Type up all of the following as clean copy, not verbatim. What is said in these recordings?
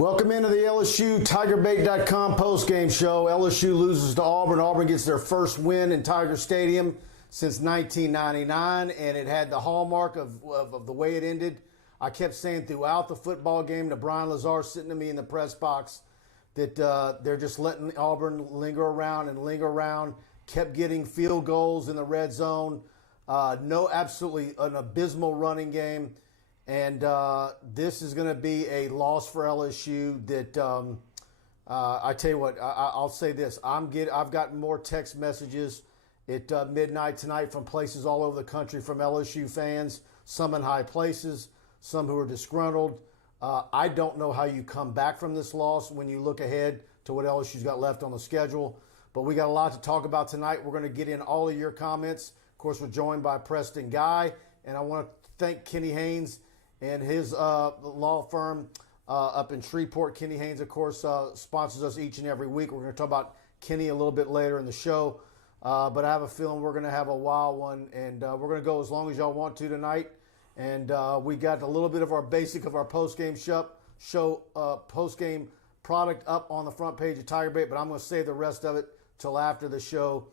Welcome into the LSU TigerBait.com postgame show. LSU loses to Auburn. Auburn gets their first win in Tiger Stadium since 1999, and it had the hallmark of the way it ended. I kept saying throughout the football game to Brian Lazar sitting to me in the press box that they're just letting Auburn linger around, kept getting field goals in the red zone. Absolutely an abysmal running game. And this is going to be a loss for LSU that I tell you what, I'll say this. I've gotten more text messages at midnight tonight from places all over the country from LSU fans, some in high places, some who are disgruntled. I don't know how you come back from this loss when you look ahead to what LSU's got left on the schedule. But we got a lot to talk about tonight. We're going to get in all of your comments. Of course, we're joined by Preston Guy. And I want to thank Kenny Haynes and his law firm up in Shreveport. Kenny Haynes, of course, sponsors us each and every week. We're going to talk about Kenny a little bit later in the show. But I have a feeling we're going to have a wild one, and we're going to go as long as y'all want to tonight. And we got a little bit of our basic of our postgame show postgame product up on the front page of TigerBait, but I'm going to save the rest of it till after the show.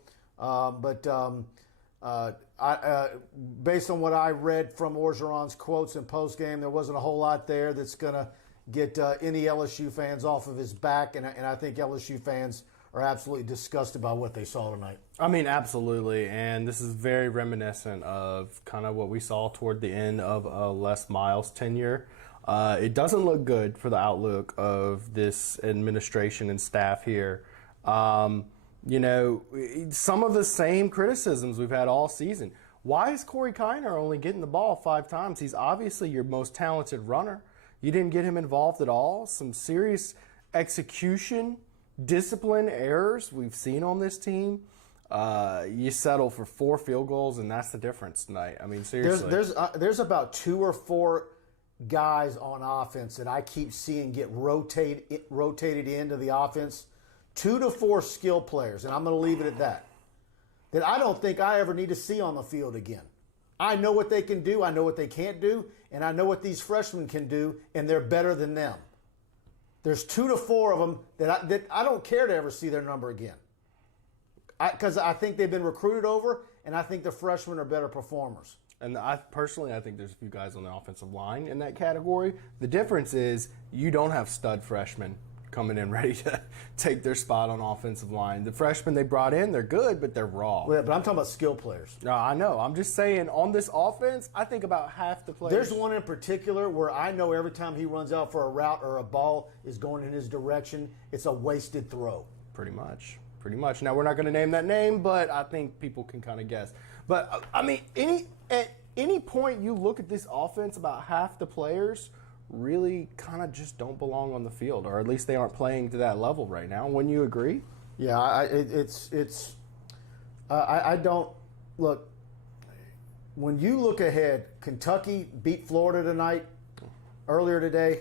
Based on what I read from Orgeron's quotes in postgame, there wasn't a whole lot there that's going to get any LSU fans off of his back, and I think LSU fans are absolutely disgusted by what they saw tonight. I mean, absolutely, and this is very reminiscent of kind of what we saw toward the end of Les Miles' tenure. It doesn't look good for the outlook of this administration and staff here. You know, some of the same criticisms we've had all season. Why is Corey Kiner only getting the ball 5 times? He's obviously your most talented runner. You didn't get him involved at all. Some serious execution, discipline errors we've seen on this team. You settle for 4 field goals, and that's the difference tonight. I mean, seriously. There's about 2 or 4 guys on offense that I keep seeing get rotated into the offense. 2 to 4 skill players, and I'm going to leave it at that I don't think I ever need to see on the field again. I know what they can do, I know what they can't do, and I know what these freshmen can do, and they're better than them. There's 2 to 4 of them that I don't care to ever see their number again. Because I think they've been recruited over, and I think the freshmen are better performers. And I think there's a few guys on the offensive line in that category. The difference is you don't have stud freshmen coming in ready to take their spot on offensive line. The freshmen they brought in, they're good, but they're raw. Yeah, but I'm talking about skill players. No, I know. I'm just saying on this offense, I think about half the players. There's one in particular where I know every time he runs out for a route or a ball is going in his direction, it's a wasted throw. Pretty much. Now, we're not going to name that name, but I think people can kind of guess. But, I mean, at any point you look at this offense, about half the players really kind of just don't belong on the field, or at least they aren't playing to that level right now. Wouldn't you agree? Yeah, I don't look. When you look ahead, Kentucky beat Florida earlier today.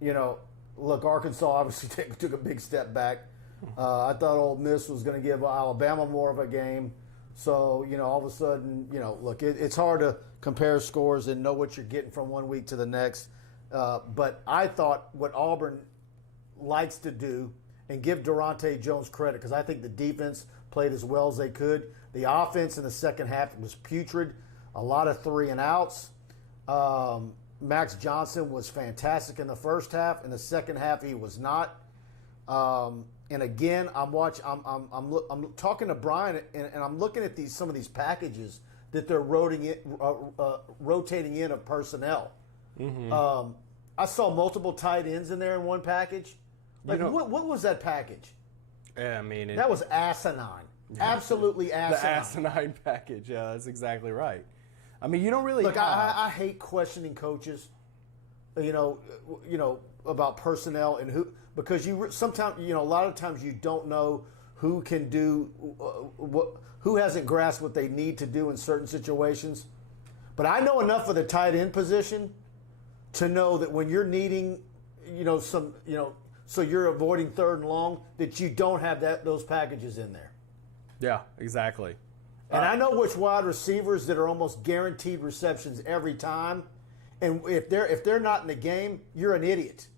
Look, Arkansas obviously took a big step back. I thought Ole Miss was going to give Alabama more of a game. So, all of a sudden, look, it's hard to compare scores and know what you're getting from one week to the next. But I thought what Auburn likes to do, and give Daronte Jones credit, because I think the defense played as well as they could. The offense in the second half was putrid. A lot of 3 and outs. Max Johnson was fantastic in the first half. In the second half, he was not. And again, I'm talking to Brian, and I'm looking at some of these packages that they're rotating in of personnel. Mm-hmm. I saw multiple tight ends in there in one package. Like, what was that package? Yeah, I mean, that was asinine. Absolutely asinine. The asinine package. Yeah, that's exactly right. I mean, you don't really look. I hate questioning coaches. About personnel and who, because sometimes a lot of times you don't know who can do who hasn't grasped what they need to do in certain situations. But I know enough of the tight end position to know that when you're needing, so you're avoiding 3rd and long, that you don't have those packages in there. Yeah, exactly. And I know which wide receivers that are almost guaranteed receptions every time. And if they're not in the game, you're an idiot.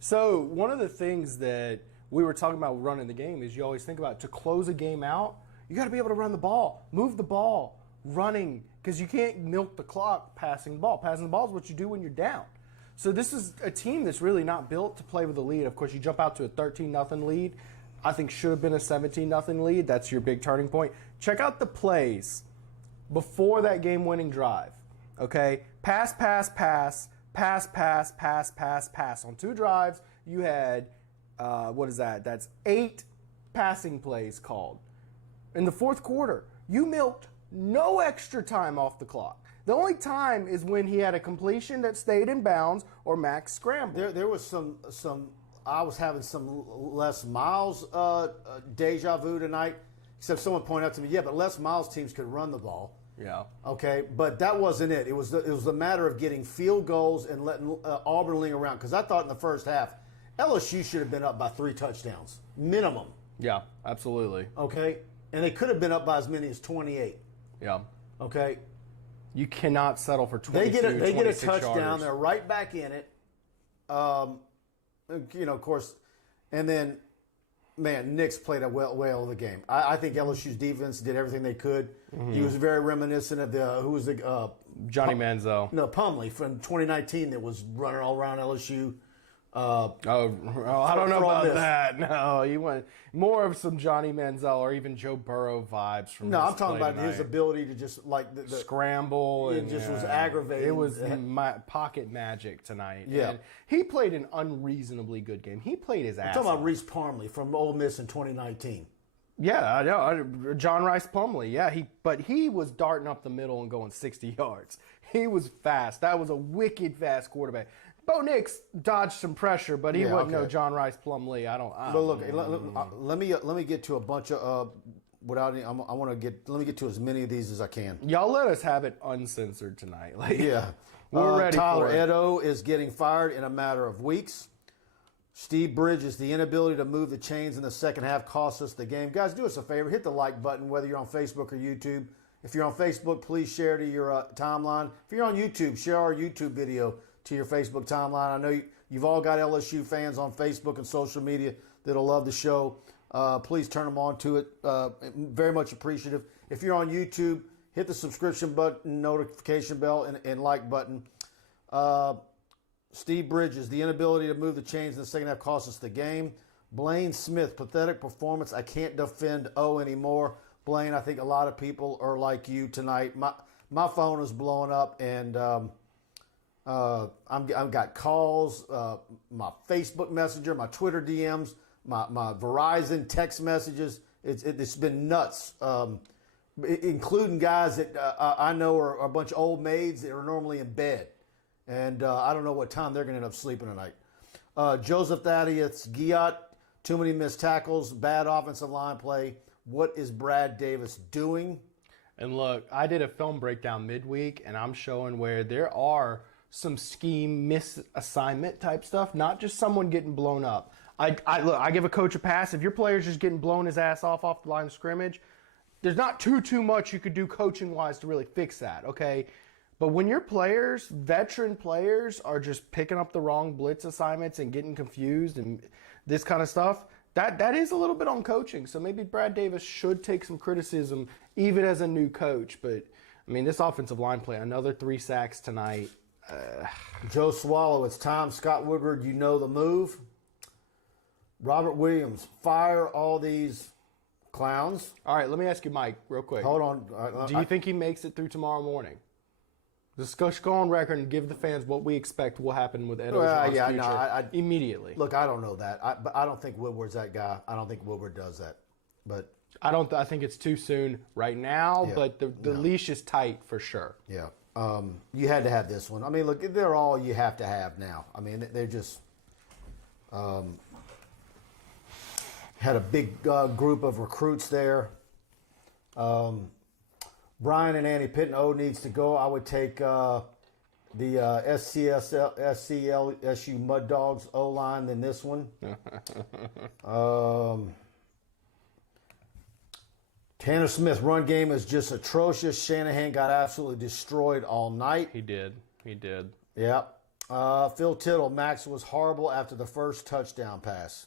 So one of the things that we were talking about running the game is you always think about to close a game out, you got to be able to run the ball, move the ball, running, because you can't milk the clock passing the ball. Passing the ball is what you do when you're down. So this is a team that's really not built to play with a lead. Of course, you jump out to a 13-0 lead. I think should have been a 17-0 lead. That's your big turning point. Check out the plays before that game-winning drive. Okay, pass, pass, pass, pass, pass, pass, pass, pass. On 2 drives, you had, what is that? That's 8 passing plays called. In the fourth quarter, you milked no extra time off the clock. The only time is when he had a completion that stayed in bounds or Max scrambled. There was some. I was having some Les Miles deja vu tonight. Except someone pointed out to me, yeah, but Les Miles teams could run the ball. Yeah. Okay, but that wasn't it. It was a matter of getting field goals and letting Auburn ling around. Because I thought in the first half, LSU should have been up by 3 touchdowns minimum. Yeah, absolutely. Okay, and they could have been up by as many as 28. Yeah. Okay. You cannot settle for 22, They get a 26 touchdown. yarders. They're right back in it. Of course, and then, man, Nick's played a whale of the game. I think LSU's defense did everything they could. Mm-hmm. He was very reminiscent of Johnny Manziel. No, Plumlee from 2019 that was running all around LSU. I don't know about that. No, he went more of some Johnny Manziel or even Joe Burrow vibes from. No, I'm talking about his ability to just like the scramble. It just was aggravating. It was pocket magic tonight. Yeah, and he played an unreasonably good game. He played his ass. I'm talking about Reese Plumlee from Ole Miss in 2019. Yeah, I know. John Rice Plumlee. Yeah, but he was darting up the middle and going 60 yards. He was fast. That was a wicked fast quarterback. Bo Nix dodged some pressure, but he wasn't no John Rice Plumlee. Let me get to a bunch of let me get to as many of these as I can. Y'all let us have it uncensored tonight. We're ready. Tyler for it. Edo is getting fired in a matter of weeks. Steve Bridges, the inability to move the chains in the second half cost us the game. Guys, do us a favor, hit the like button whether you're on Facebook or YouTube. If you're on Facebook, please share to your timeline. If you're on YouTube, share our YouTube video to your Facebook timeline. I know you've all got LSU fans on Facebook and social media that'll love the show. Please turn them on to it. Very much appreciative. If you're on YouTube, hit the subscription button, notification bell, and like button. Steve Bridges, the inability to move the chains in the second half cost us the game. Blaine Smith, pathetic performance. I can't defend O anymore. Blaine, I think a lot of people are like you tonight. My phone is blowing up, and I've got calls, my Facebook Messenger, my Twitter DMs, my Verizon text messages. It's been nuts, including guys that I know are a bunch of old maids that are normally in bed. And I don't know what time they're going to end up sleeping tonight. Joseph Thaddeus Giat, too many missed tackles, bad offensive line play. What is Brad Davis doing? And look, I did a film breakdown midweek, and I'm showing where there are some scheme misassignment type stuff, not just someone getting blown up. I give a coach a pass. If your player's just getting blown his ass off the line of scrimmage, there's not too much you could do coaching-wise to really fix that, okay? But when your players, veteran players, are just picking up the wrong blitz assignments and getting confused and this kind of stuff, that is a little bit on coaching. So maybe Brad Davis should take some criticism even as a new coach. But, I mean, this offensive line play, another 3 sacks tonight. Joe Swallow, it's time. Scott Woodward, you know the move. Robert Williams, fire all these clowns. All right, let me ask you, Mike, real quick. Hold on. Do you think he makes it through tomorrow morning? Let's go on record and give the fans what we expect will happen with Ed Orgeron's future immediately. Look, I don't know that. But I don't think Woodward's that guy. I don't think Woodward does that. But I think it's too soon right now, but the leash is tight for sure. Yeah. You had to have this one. I mean, look, they're all you have to have now. I mean, they're just had a big group of recruits there. Brian and Andy Pitton needs to go. I would take the SCLSU Mud Dogs O-line than this one. Tanner Smith, run game is just atrocious. Shanahan got absolutely destroyed all night. He did. He did. Yep. Phil Tittle, Max was horrible after the first touchdown pass.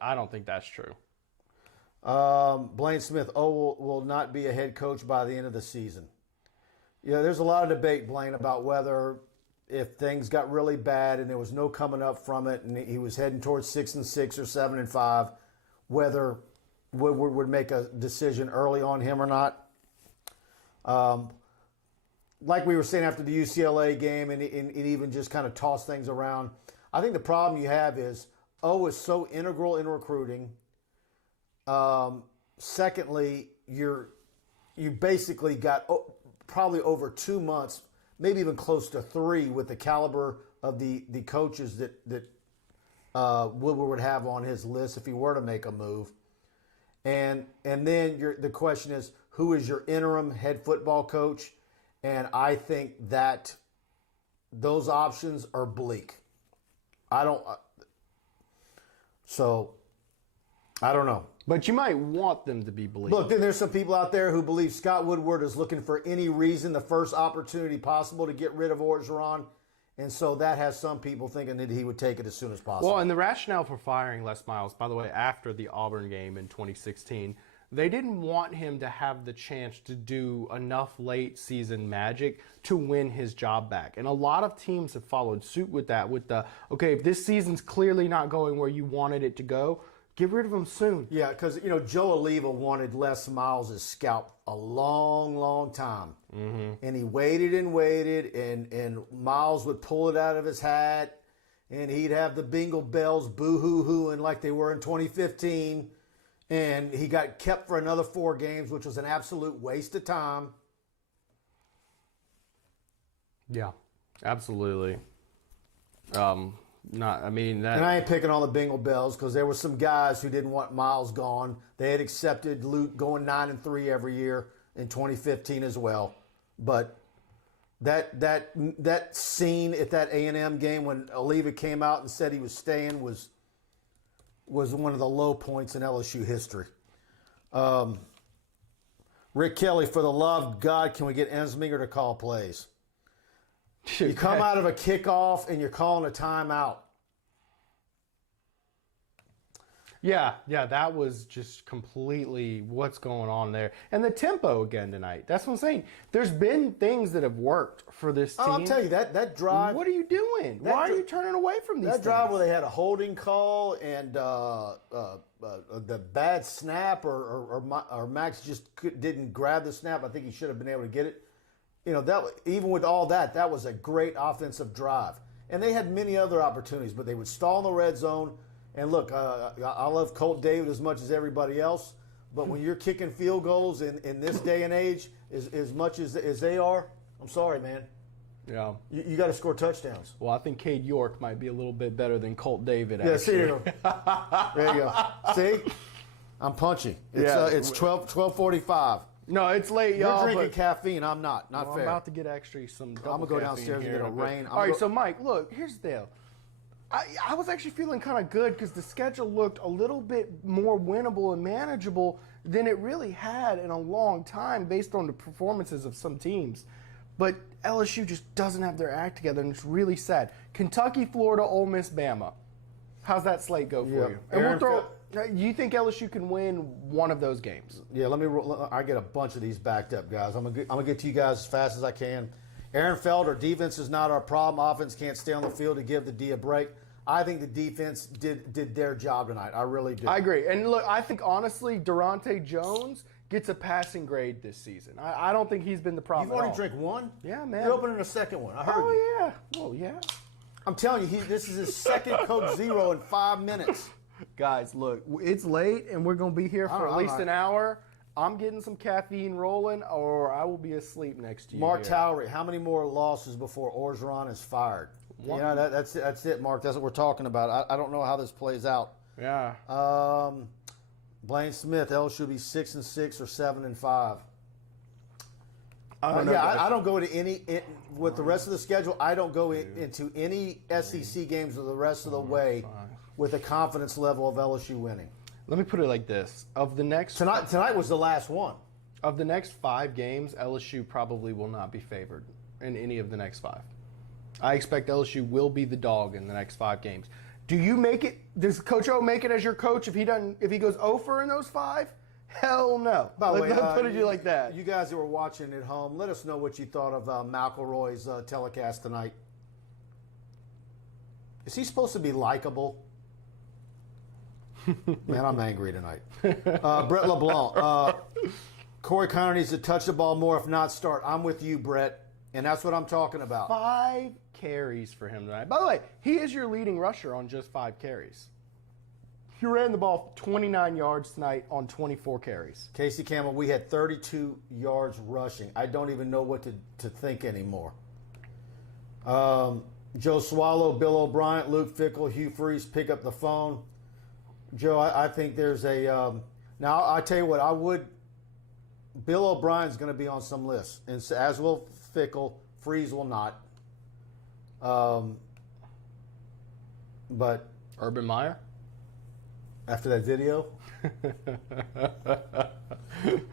I don't think that's true. Blaine Smith, will not be a head coach by the end of the season. Yeah, there's a lot of debate, Blaine, about whether if things got really bad and there was no coming up from it and he was heading towards 6-6 or 7-5, whether Woodward would make a decision early on him or not. Like we were saying after the UCLA game, and it even just kind of tossed things around. I think the problem you have is O is so integral in recruiting. Secondly, you basically got probably over 2 months, maybe even close to 3, with the caliber of the coaches that Woodward would have on his list if he were to make a move. And then the question is, who is your interim head football coach? And I think that those options are bleak. I don't know. But you might want them to be bleak. Look, then there's some people out there who believe Scott Woodward is looking for any reason, the first opportunity possible to get rid of Orgeron. And so that has some people thinking that he would take it as soon as possible. Well, and the rationale for firing Les Miles, by the way, after the Auburn game in 2016, they didn't want him to have the chance to do enough late season magic to win his job back. And a lot of teams have followed suit with that, okay, if this season's clearly not going where you wanted it to go, get rid of him soon. Yeah, because, Joe Oliva wanted Les Miles' scalp a long, long time. Mm-hmm. And he waited and waited, and Miles would pull it out of his hat, and he'd have the Bengal bells boo-hoo-hooing like they were in 2015. And he got kept for another 4 games, which was an absolute waste of time. Yeah, absolutely. And I ain't picking on the Bengal Bells because there were some guys who didn't want Miles gone. They had accepted Luke going 9-3 every year in 2015 as well. But that scene at that A&M game when Oliva came out and said he was staying was one of the low points in LSU history. Rick Kelly, for the love of God, can we get Ensminger to call plays? You come out of a kickoff and you're calling a timeout. Yeah, that was just completely what's going on there. And the tempo again tonight. That's what I'm saying. There's been things that have worked for this team. I'll tell you, that drive... What are you doing? Why are you turning away from these things? That drive where they had a holding call and the bad snap or Max just didn't grab the snap. I think he should have been able to get it. Even with all that was a great offensive drive. And they had many other opportunities, but they would stall in the red zone. And look, I love Colt David as much as everybody else, but when you're kicking field goals in this day and age, as much as they are, I'm sorry, man. Yeah. You got to score touchdowns. Well, I think Cade York might be a little bit better than Colt David, actually. Yeah, see, there you go. See? I'm punchy. It's 12:45. No, it's late, y'all. You're drinking caffeine. I'm not. Not fair. I'm about to get actually some double I'm going to go downstairs and get a rain. All right, so, Mike, look, here's the deal. I was actually feeling kind of good because the schedule looked a little bit more winnable and manageable than it really had in a long time based on the performances of some teams. But LSU just doesn't have their act together, and it's really sad. Kentucky, Florida, Ole Miss, Bama. How's that slate go for you? And you think LSU can win one of those games? Yeah, I get a bunch of these backed up, guys. I'm gonna get to you guys as fast as I can. Aaron Felder, defense is not our problem. Offense can't stay on the field to give the D a break. I think the defense did their job tonight. I really do. I agree. And look, I think, honestly, Daronte Jones gets a passing grade this season. I don't think he's been the problem You've already drank one? Yeah, man. You're opening a second one. I heard you. Oh, yeah. Oh, yeah. I'm telling you, this is his second Coke Zero in 5 minutes. Guys, look, it's late, and we're going to be here for at least an hour. I'm getting some caffeine rolling, or I will be asleep next to you. Mark Towery, how many more losses before Orgeron is fired? One. Yeah, that's it, Mark. That's what we're talking about. I don't know how this plays out. Yeah. Blaine Smith, LSU should be 6-6 or 7-5. I don't know. I don't go to with the rest of the schedule. I don't go into any SEC games of the rest of the way with a confidence level of LSU winning. Let me put it like this: of the next tonight was the last one. Of the next 5 games, LSU probably will not be favored in any of the next 5. I expect LSU will be the dog in the next 5 games. Do you make it? Does Coach O make it as your coach if he goes 0 in those 5? Hell no. By the way, let's put it like that. You guys who are watching at home, let us know what you thought of McElroy's telecast tonight. Is he supposed to be likable? Man, I'm angry tonight. Brett LeBlanc. Corey Connor needs to touch the ball more, if not start. I'm with you, Brett, and that's what I'm talking about. 5 carries for him tonight. By the way, he is your leading rusher on just 5 carries. He ran the ball 29 yards tonight on 24 carries. Casey Campbell, we had 32 yards rushing. I don't even know what to think anymore. Joe Swallow, Bill O'Brien, Luke Fickle, Hugh Freeze, pick up the phone. Joe, I think there's a now I tell you what, Bill O'Brien's going to be on some lists, and as will Fickle. Freeze will not. But Urban Meyer? After that video?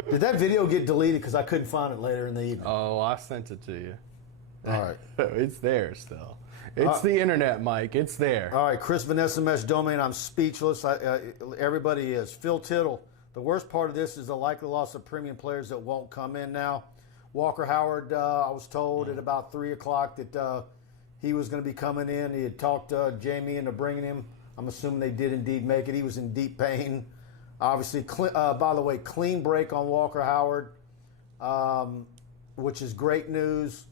Did that video get deleted because I couldn't find it later in the evening? Oh, I sent it to you. All right. It's there still. It's the internet, Mike. It's there. All right, Chris Vanessa Mesh Domain, I'm speechless. Everybody is. Phil Tittle, the worst part of this is the likely loss of premium players that won't come in now. Walker Howard, I was told at about 3 o'clock that he was going to be coming in. He had talked Jamie into bringing him. I'm assuming they did indeed make it. He was in deep pain. Obviously, by the way, clean break on Walker Howard, which is great news.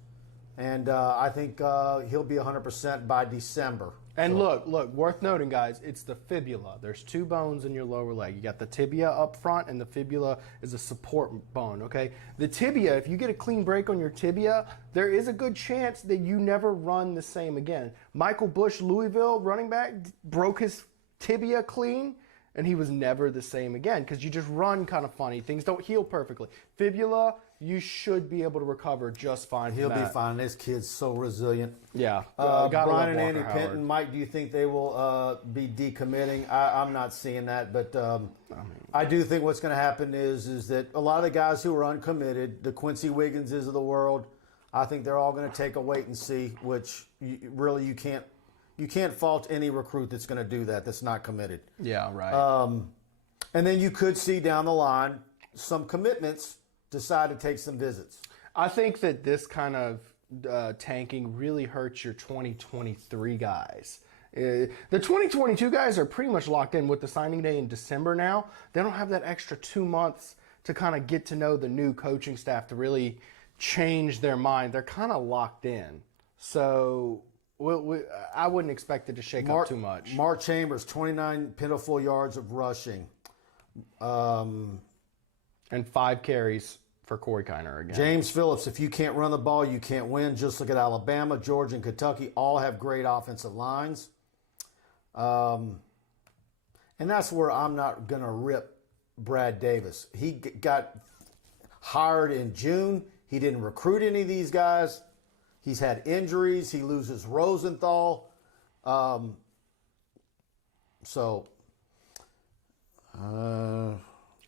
And I think he'll be 100% by December. And look, worth noting, guys, it's the fibula. There's 2 bones in your lower leg. You got the tibia up front, and the fibula is a support bone, okay? The tibia, if you get a clean break on your tibia, there is a good chance that you never run the same again. Michael Bush, Louisville running back, broke his tibia clean, and he was never the same again because you just run kind of funny. Things don't heal perfectly. Fibula, you should be able to recover just fine. He'll be fine. This kid's so resilient. Yeah. Brian and Andy Penton, Mike, do you think they will be decommitting? I'm not seeing that, but I do think what's going to happen is that a lot of the guys who are uncommitted, the Quincy Wigginses of the world, I think they're all going to take a wait and see, which really you can't fault any recruit that's going to do that, that's not committed. Yeah, right. And then you could see down the line some commitments decide to take some visits. I think that this kind of tanking really hurts your 2023 guys. The 2022 guys are pretty much locked in with the signing day in December now. They don't have that extra 2 months to kind of get to know the new coaching staff to really change their mind. They're kind of locked in. So I wouldn't expect it to shake up too much. Mark Chambers, 29 pitiful yards of rushing. And 5 carries for Corey Kiner again. James Phillips, if you can't run the ball, you can't win. Just look at Alabama, Georgia, and Kentucky. All have great offensive lines. And that's where I'm not going to rip Brad Davis. He got hired in June. He didn't recruit any of these guys. He's had injuries. He loses Rosenthal.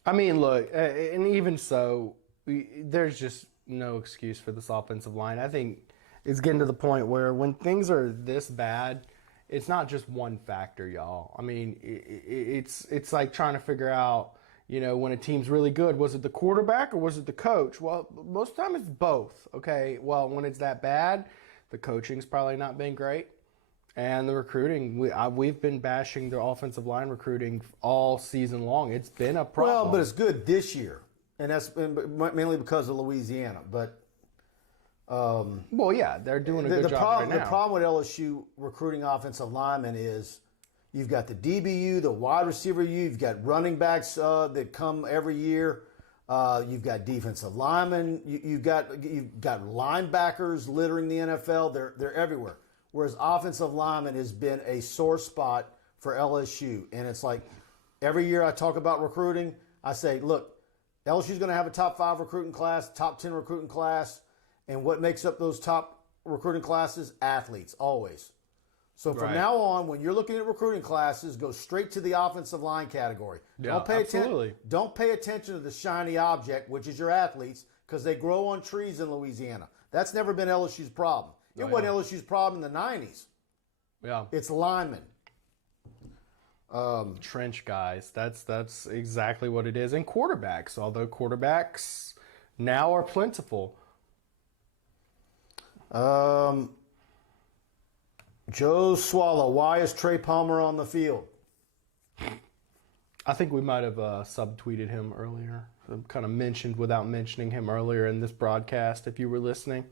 I mean, look, and even so, there's just no excuse for this offensive line. I think it's getting to the point where when things are this bad, it's not just one factor, y'all. I mean, it's like trying to figure out, when a team's really good, was it the quarterback or was it the coach? Well, most of the time it's both, okay? Well, when it's that bad, the coaching's probably not been great. And the recruiting, we've been bashing the offensive line recruiting all season long. It's been a problem. Well, but it's good this year, and that's mainly because of Louisiana. But well, yeah, they're doing a good job right now. The problem with LSU recruiting offensive linemen is you've got the DBU, the wide receiver you've got running backs that come every year. You've got defensive linemen. You've got linebackers littering the NFL. They're everywhere. Whereas offensive lineman has been a sore spot for LSU. And it's like every year I talk about recruiting, I say, look, LSU's going to have a top 5 recruiting class, top 10 recruiting class. And what makes up those top recruiting classes? Athletes, always. So from now on, when you're looking at recruiting classes, go straight to the offensive line category. Yeah, absolutely. Don't pay attention to the shiny object, which is your athletes, because they grow on trees in Louisiana. That's never been LSU's problem. It wasn't LSU's problem in the 90s. Yeah. It's linemen. Trench guys. That's exactly what it is. And quarterbacks, although quarterbacks now are plentiful. Joe Swallow, why is Trey Palmer on the field? I think we might have subtweeted him earlier. Kind of mentioned without mentioning him earlier in this broadcast, if you were listening.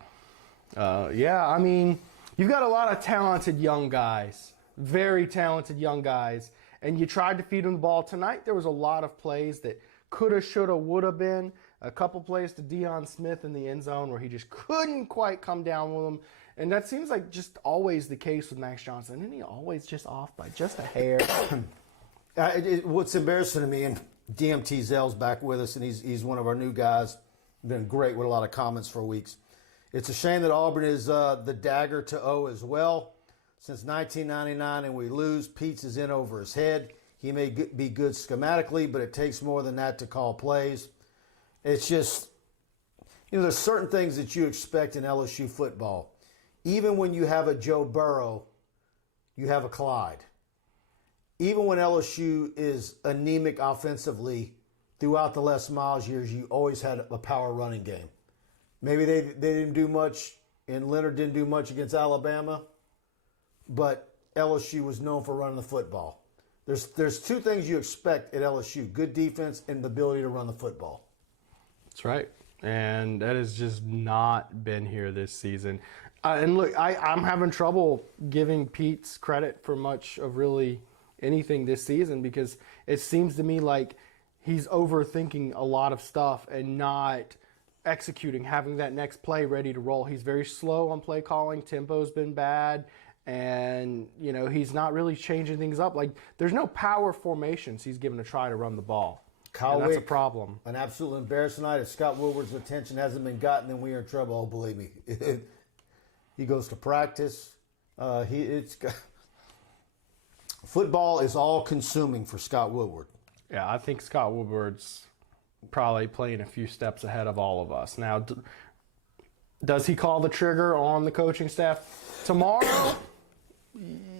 Yeah, I mean, you've got a lot of talented young guys. Very talented young guys. And you tried to feed them the ball. Tonight, there was a lot of plays that coulda, shoulda, woulda been. A couple plays to Deion Smith in the end zone where he just couldn't quite come down with them. And that seems like just always the case with Max Johnson. Isn't he always just off by just a hair? What's embarrassing to me, and DMT Zell's back with us, and he's one of our new guys. Been great with a lot of comments for weeks. It's a shame that Auburn is the dagger to O as well. Since 1999 and we lose, Pete's is in over his head. He may be good schematically, but it takes more than that to call plays. It's just, there's certain things that you expect in LSU football. Even when you have a Joe Burrow, you have a Clyde. Even when LSU is anemic offensively, throughout the Les Miles years, you always had a power running game. Maybe they didn't do much, and Leonard didn't do much against Alabama, but LSU was known for running the football. There's two things you expect at LSU: good defense and the ability to run the football. That's right. And that has just not been here this season. And look, I'm having trouble giving Pete's credit for much of really anything this season because it seems to me like he's overthinking a lot of stuff and not executing, having that next play ready to roll. He's very slow on play calling. Tempo's been bad. And, he's not really changing things up. Like, there's no power formations he's given a try to run the ball. And that's a problem. An absolute embarrassing night. If Scott Woodward's attention hasn't been gotten, then we are in trouble. Oh, believe me. He goes to practice. Football is all consuming for Scott Woodward. Yeah, I think Scott Woodward's probably playing a few steps ahead of all of us. Now, does he call the trigger on the coaching staff tomorrow?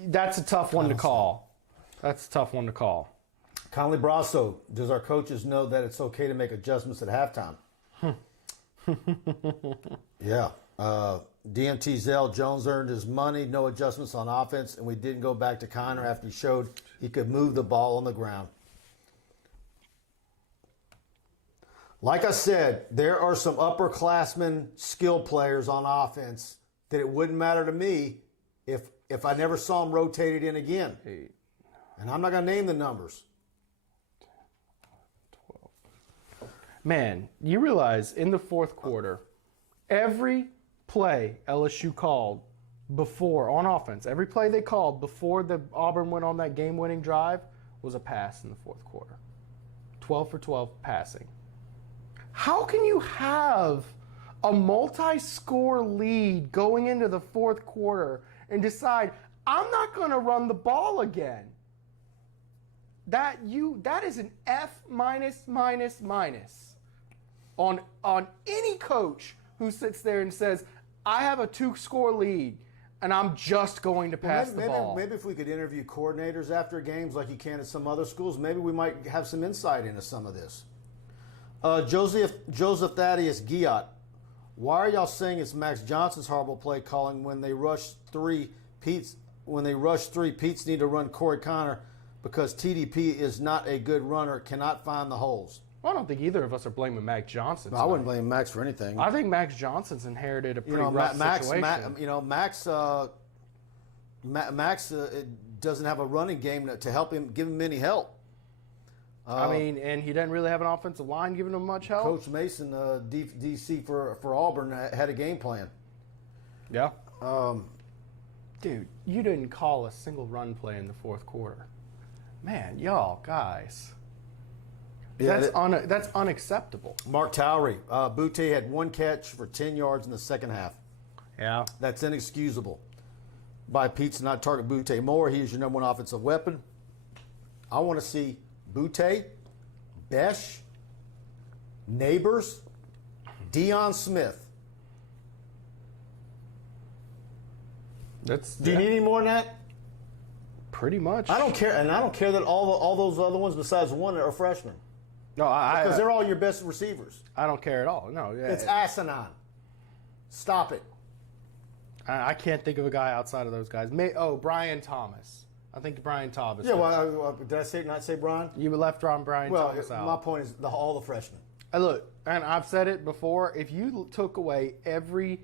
That's a tough one to call. That's a tough one to call. Conley Brasso, does our coaches know that it's okay to make adjustments at halftime? Yeah. DMT Zell, Jones earned his money, no adjustments on offense, and we didn't go back to Connor after he showed he could move the ball on the ground. Like I said, there are some upperclassmen skill players on offense that it wouldn't matter to me if I never saw them rotated in again. 8, and I'm not going to name the numbers. 12. Man, you realize in the fourth quarter, every play LSU called before on offense, every play they called before the Auburn went on that game-winning drive was a pass in the fourth quarter. 12 for 12 passing. How can you have a multi-score lead going into the fourth quarter and decide, I'm not going to run the ball again? That is an F minus on any coach who sits there and says, I have a 2-score lead and I'm just going to pass the ball. Maybe if we could interview coordinators after games like you can at some other schools, maybe we might have some insight into some of this. Joseph Thaddeus Giat, why are y'all saying it's Max Johnson's horrible play calling when they rush 3 Pete's need to run Corey Connor because TDP is not a good runner, cannot find the holes. Well, I don't think either of us are blaming Max Johnson. I wouldn't blame Max for anything. I think Max Johnson's inherited a pretty rough situation. Max doesn't have a running game to help him, give him any help. And he doesn't really have an offensive line giving him much help. Coach Mason, DC for Auburn, had a game plan. Yeah. Dude, you didn't call a single run play in the fourth quarter. Man, y'all, guys. Yeah, that's unacceptable. Mark Towery, Butte had 1 catch for 10 yards in the second half. Yeah. That's inexcusable. By Pete to not target Butte more. He is your number 1 offensive weapon. I want to see Butte, Besh, Neighbors, Deion Smith Do you need any more than that? Pretty much. I don't care, and I don't care that all those other ones besides one are freshmen. No, because they're all your best receivers. I don't care at all. No, yeah, it's asinine. Stop it. I can't think of a guy outside of those guys. Brian Thomas. I think Brian Thomas. Yeah, well, did I not say Brian? You left Brian Thomas out. My point is all the freshmen. Look, and I've said it before, if you took away every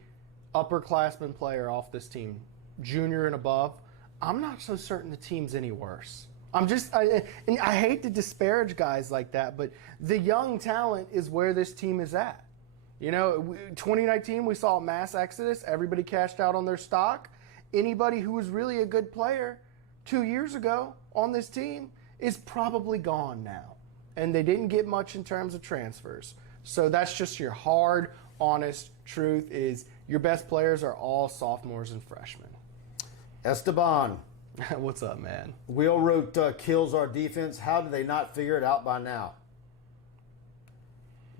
upperclassman player off this team, junior and above, I'm not so certain the team's any worse. And I hate to disparage guys like that, but the young talent is where this team is at. 2019, we saw a mass exodus. Everybody cashed out on their stock. Anybody who was really a good player 2 years ago on this team is probably gone now. And they didn't get much in terms of transfers. So that's just your hard, honest truth is your best players are all sophomores and freshmen. Esteban. What's up, man? Will wrote kills our defense. How do they not figure it out by now?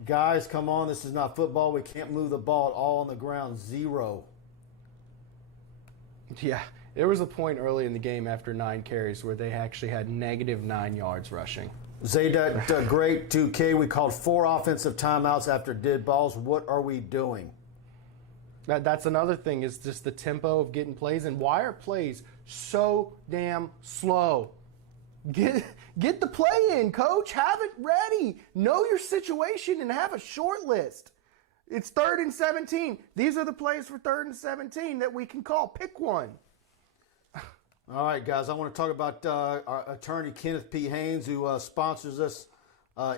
Guys, come on. This is not football. We can't move the ball at all on the ground. 0. Yeah. There was a point early in the game after 9 carries where they actually had negative 9 yards rushing. Zaydat, great 2K. We called 4 offensive timeouts after dead balls. What are we doing? That's another thing is just the tempo of getting plays. And why are plays so damn slow? Get the play in, coach. Have it ready. Know your situation and have a short list. It's 3rd and 17. These are the plays for 3rd and 17 that we can call. Pick one. All right, guys, I want to talk about our attorney, Kenneth P. Haynes, who sponsors us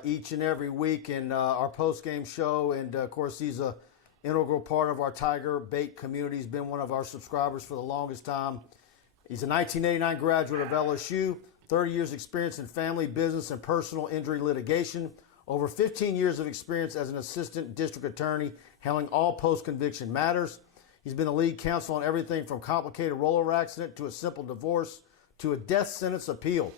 each and every week in our post-game show. And, of course, he's an integral part of our TigerBait community. He's been one of our subscribers for the longest time. He's a 1989 graduate of LSU, 30 years experience in family, business, and personal injury litigation, over 15 years of experience as an assistant district attorney handling all post-conviction matters. He's been the lead counsel on everything from complicated roller accident to a simple divorce to a death sentence appeal.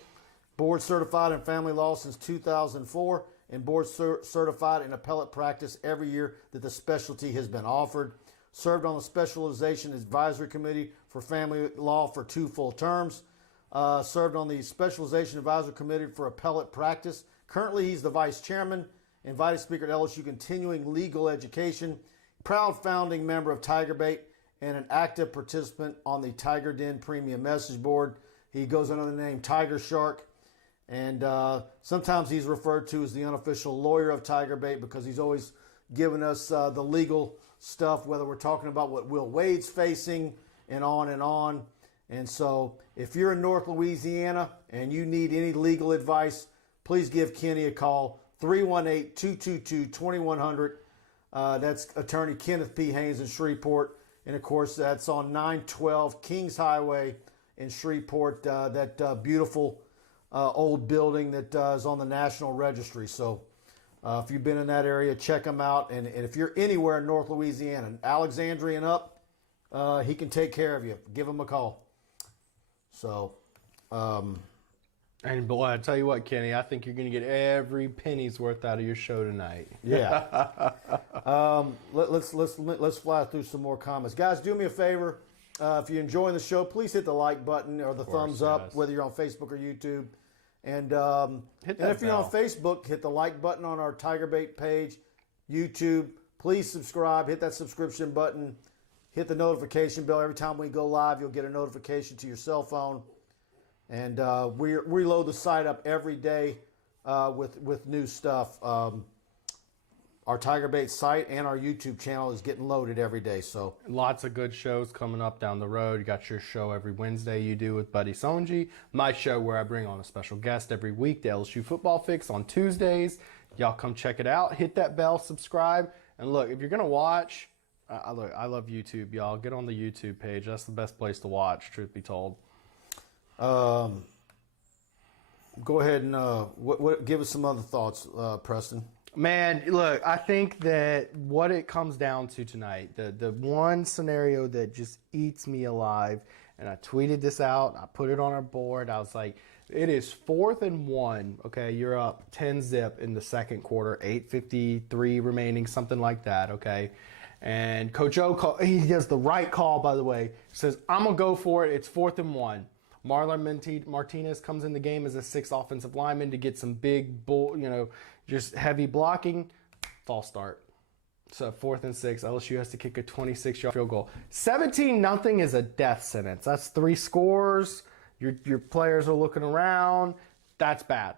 Board certified in family law since 2004 and board certified in appellate practice every year that the specialty has been offered. Served on the Specialization Advisory Committee for Family Law for 2 full terms. Served on the Specialization Advisory Committee for Appellate Practice. Currently, he's the vice chairman, invited speaker at LSU Continuing Legal Education, proud founding member of TigerBait, and an active participant on the Tiger Den Premium Message Board. He goes under the name Tiger Shark, and sometimes he's referred to as the unofficial lawyer of TigerBait because he's always given us the legal stuff, whether we're talking about what Will Wade's facing and on and on. And so if you're in North Louisiana and you need any legal advice, please give Kenny a call, 318-222-2100. That's attorney Kenneth P. Haynes in Shreveport. And, of course, that's on 912 Kings Highway in Shreveport, that beautiful old building that is on the National Registry. So if you've been in that area, check him out. And if you're anywhere in North Louisiana, Alexandria and up, he can take care of you. Give him a call. So... And boy, I tell you what, Kenny, I think you're going to get every penny's worth out of your show tonight. Yeah. Let's fly through some more comments, guys. Do me a favor, if you're enjoying the show, please hit the like button or the thumbs up, whether you're on Facebook or YouTube. And if you're on Facebook, hit the like button on our TigerBait page, YouTube. Please subscribe. Hit that subscription button. Hit the notification bell. Every time we go live, you'll get a notification to your cell phone. And we reload the site up every day with new stuff. Our TigerBait site and our YouTube channel is getting loaded every day. So lots of good shows coming up down the road. You got your show every Wednesday you do with Buddy Sonji. My show where I bring on a special guest every week, the LSU Football Fix on Tuesdays. Y'all come check it out. Hit that bell, subscribe. And look, if you're going to watch, I love YouTube, y'all. Get on the YouTube page. That's the best place to watch, truth be told. Go ahead and give us some other thoughts, Preston. Man, look, I think that what it comes down to tonight, the one scenario that just eats me alive, and I tweeted this out, I put it on our board, I was like, it is 4th and 1, okay, you're up 10-zip in the second quarter, 8:53 remaining, something like that, okay, And Coach O, he does the right call, by the way. Says, I'm going to go for it. It's 4th and 1. Marlon Martinez comes in the game as a 6th offensive lineman to get some big, just heavy blocking. False start. So 4th and 6, LSU has to kick a 26-yard field goal. 17-0 is a death sentence. That's 3 scores. Your players are looking around. That's bad.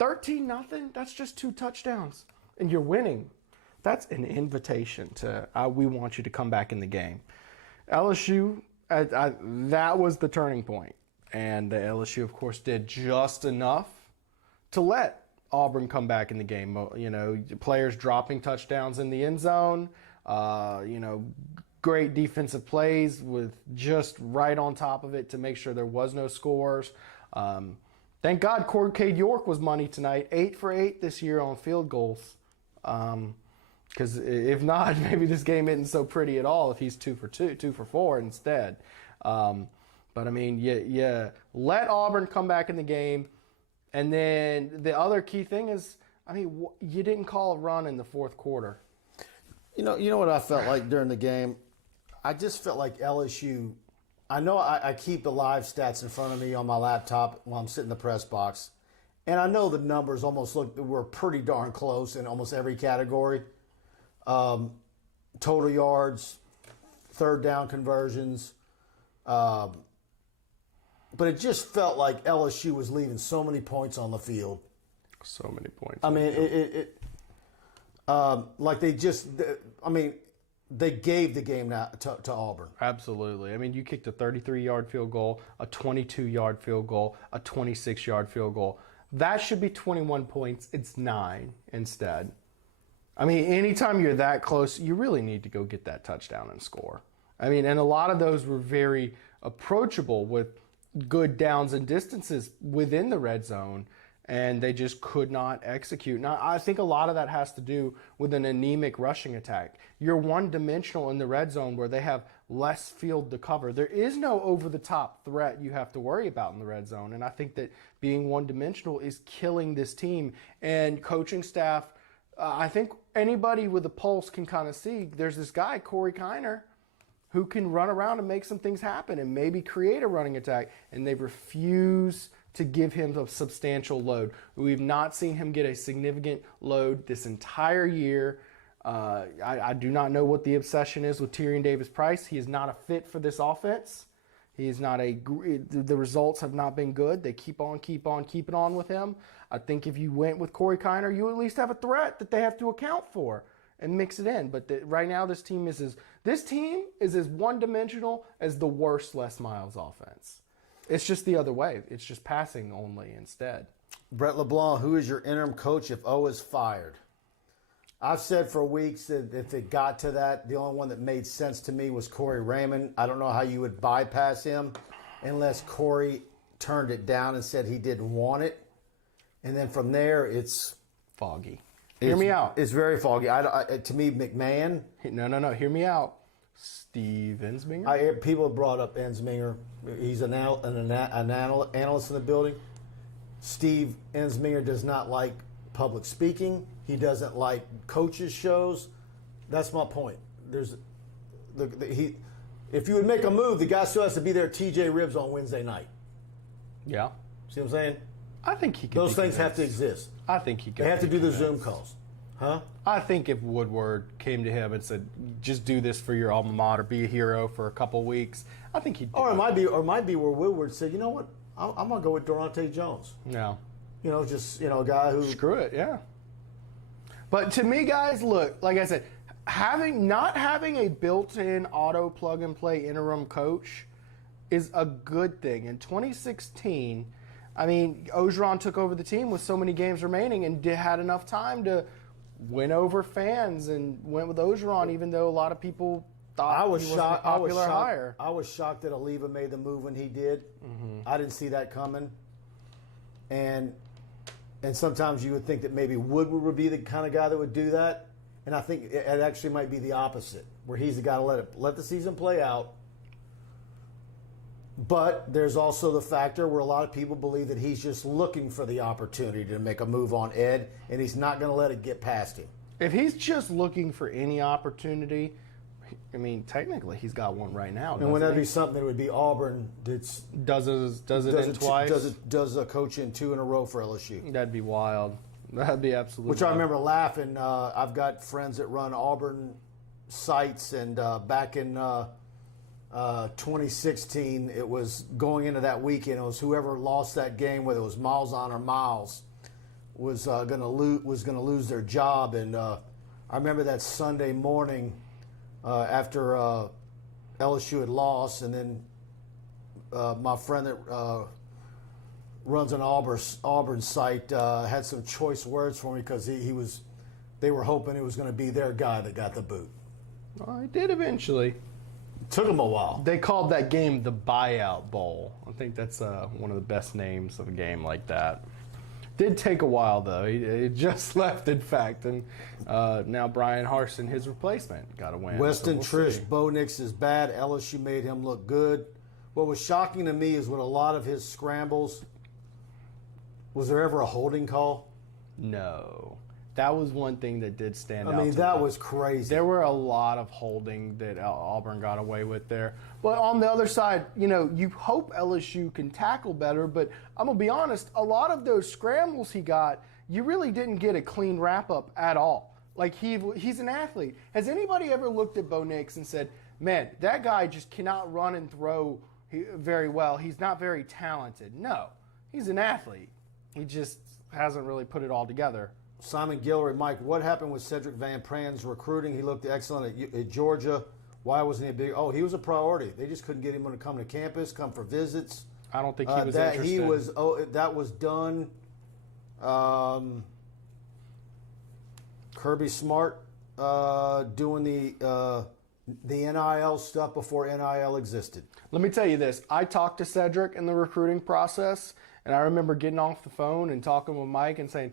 13-0, that's just 2 touchdowns. And you're winning. That's an invitation to, we want you to come back in the game. LSU, that was the turning point. And LSU, of course, did just enough to let Auburn come back in the game. Players dropping touchdowns in the end zone. Great defensive plays with just right on top of it to make sure there was no scores. Thank God Cade York was money tonight. 8 for 8 this year on field goals. Because if not, maybe this game isn't so pretty at all if he's 2 for 4 instead. But I mean, yeah, let Auburn come back in the game. And then the other key thing is, I mean, you didn't call a run in the 4th quarter. You know what I felt like during the game? I just felt like LSU. I know I keep the live stats in front of me on my laptop while I'm sitting in the press box. And I know the numbers were pretty darn close in almost every category. Total yards, 3rd down conversions. But it just felt like LSU was leaving so many points on the field. So many points. I mean, they gave the game now to Auburn. Absolutely. I mean, you kicked a 33-yard field goal, a 22-yard field goal, a 26-yard field goal. That should be 21 points. It's 9 instead. I mean, anytime you're that close, you really need to go get that touchdown and score. I mean, and a lot of those were very approachable with good downs and distances within the red zone, and they just could not execute. Now, I think a lot of that has to do with an anemic rushing attack. You're one-dimensional in the red zone where they have less field to cover. There is no over-the-top threat you have to worry about in the red zone, and I think that being one-dimensional is killing this team. And coaching staff, I think anybody with a pulse can kind of see there's this guy, Corey Kiner, who can run around and make some things happen and maybe create a running attack, and they refuse to give him a substantial load. We've not seen him get a significant load this entire year. I do not know what the obsession is with Tyrion Davis-Price. He is not a fit for this offense. He is not the results have not been good. They keep on keeping on with him. I think if you went with Corey Kiner, you at least have a threat that they have to account for and mix it in. But right now, this team is as one-dimensional as the worst Les Miles offense. It's just the other way. It's just passing only instead. Brett LeBlanc, who is your interim coach if O is fired? I've said for weeks that if it got to that, the only one that made sense to me was Corey Raymond. I don't know how you would bypass him unless Corey turned it down and said he didn't want it. And then from there, it's foggy. Hear me out. It's very foggy. To me, McMahon. No. Hear me out. Steve Ensminger? People have brought up Ensminger. He's an analyst in the building. Steve Ensminger does not like public speaking. He doesn't like coaches' shows. That's my point. If you would make a move, the guy still has to be there at TJ Ribs on Wednesday night. Yeah. See what I'm saying? I think he could. Those things have to exist. I think he could. They have to do the Zoom calls. Huh? I think if Woodward came to him and said, just do this for your alma mater, be a hero for a couple weeks, I think he'd do it. Or it might be where Woodward said, you know what, I'm going to go with Daronte Jones. Yeah. A guy who... Screw it, yeah. But to me, guys, look, like I said, not having a built-in auto plug-and-play interim coach is a good thing. In 2016, I mean, Orgeron took over the team with so many games remaining and had enough time to win over fans and went with Orgeron, even though a lot of people thought he wasn't a popular hire. I was shocked that Oliva made the move when he did. Mm-hmm. I didn't see that coming. And sometimes you would think that maybe Woodward would be the kind of guy that would do that. And I think it actually might be the opposite, where he's the guy to let the season play out. But there's also the factor where a lot of people believe that he's just looking for the opportunity to make a move on Ed, and he's not going to let it get past him. If he's just looking for any opportunity, I mean, technically he's got one right now. And wouldn't that be something that would be Auburn does it twice? Does a coach in 2 in a row for LSU? That'd be wild. That'd be absolutely Which wild. I remember laughing. I've got friends that run Auburn sites, and back in 2016, it was going into that weekend. It was whoever lost that game, whether it was Miles on or Miles, was going to lose their job. And I remember that Sunday morning after LSU had lost, and then my friend that runs an Auburn site had some choice words for me because they were hoping it was going to be their guy that got the boot. Well, he did eventually. Took them a while. They called that game the Buyout Bowl. I think that's one of the best names of a game like that. Did take a while, though. He just left, in fact. And now Brian Harsin, his replacement, got a win. Weston so we'll Trish see. Bo Nix is bad. LSU made him look good. What was shocking to me is with a lot of his scrambles, was there ever a holding call? No. That was one thing that did stand out. I mean, to that me. was crazy. There were a lot of holding that Auburn got away with there. But on the other side, you hope LSU can tackle better. But I'm going to be honest, a lot of those scrambles he got, you really didn't get a clean wrap-up at all. Like, he's an athlete. Has anybody ever looked at Bo Nix and said, man, that guy just cannot run and throw very well. He's not very talented. No, he's an athlete. He just hasn't really put it all together. Simon Guillory, Mike, what happened with Cedric Van Pran's recruiting? He looked excellent at Georgia. Why wasn't he a big? Oh, he was a priority. They just couldn't get him to come to campus, come for visits. I don't think he was interested. That was done. Kirby Smart doing the NIL stuff before NIL existed. Let me tell you this. I talked to Cedric in the recruiting process, and I remember getting off the phone and talking with Mike and saying,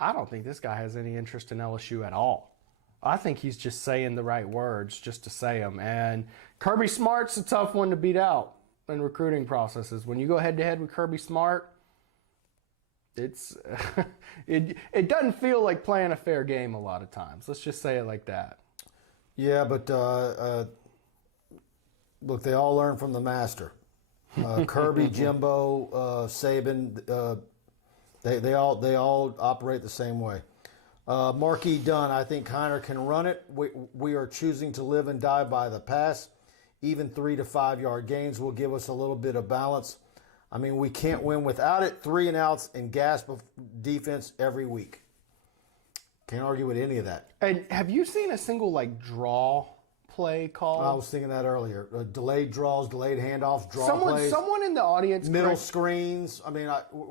I don't think this guy has any interest in LSU at all. I think he's just saying the right words just to say them. And Kirby Smart's a tough one to beat out in recruiting processes. When you go head-to-head with Kirby Smart, it's it doesn't feel like playing a fair game a lot of times. Let's just say it like that. Yeah, but look, they all learn from the master. Kirby, Jimbo, Saban, they all operate the same way. Marquis Dunn, I think Kiner can run it. We are choosing to live and die by the pass. Even 3 to 5 yard gains will give us a little bit of balance. I mean, we can't win without it. 3 and outs and gasp of defense every week. Can't argue with any of that. And have you seen a single draw play call? I was thinking that earlier. Delayed draws, delayed handoffs, plays. Someone in the audience. Middle screens. I mean,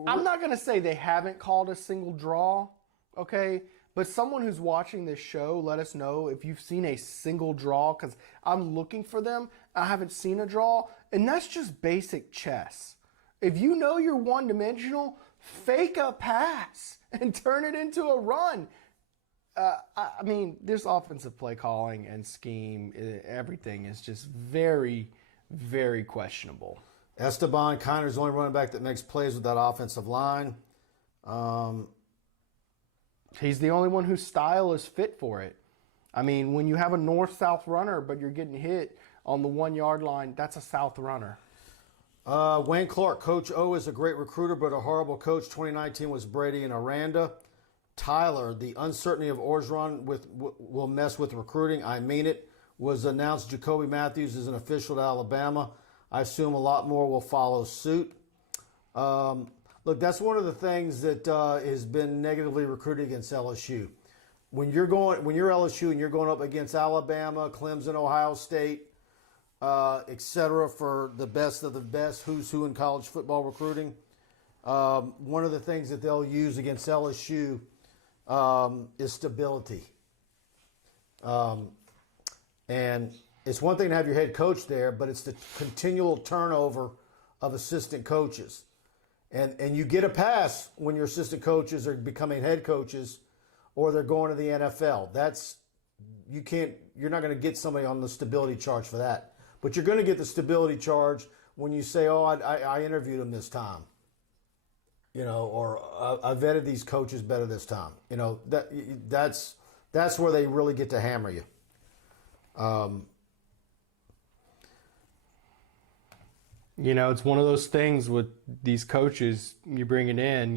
I'm not going to say they haven't called a single draw, okay? But someone who's watching this show, let us know if you've seen a single draw, because I'm looking for them. I haven't seen a draw, and that's just basic chess. If you know you're one-dimensional, fake a pass and turn it into a run. I mean, this offensive play calling and scheme, everything is just very, very questionable. Esteban Kiner's the only running back that makes plays with that offensive line. He's the only one whose style is fit for it. I mean, when you have a north-south runner, but you're getting hit on the 1 yard line, that's a south runner. Wayne Clark, Coach O is a great recruiter, but a horrible coach. 2019 was Brady and Aranda. Tyler, the uncertainty of Orgeron will mess with recruiting. I mean it. Was announced Jacoby Matthews is an official to Alabama. I assume a lot more will follow suit. Look, that's one of the things that has been negatively recruited against LSU. When you're LSU and you're going up against Alabama, Clemson, Ohio State, etc., for the best of the best, who's who in college football recruiting, one of the things that they'll use against LSU is stability. And it's one thing to have your head coach there, but it's the continual turnover of assistant coaches. And you get a pass when your assistant coaches are becoming head coaches or they're going to the NFL. You're not going to get somebody on the stability charge for that. But you're going to get the stability charge when you say, oh, I interviewed him this time. Or I vetted these coaches better this time. That's That's where they really get to hammer you. It's one of those things with these coaches you bring it in,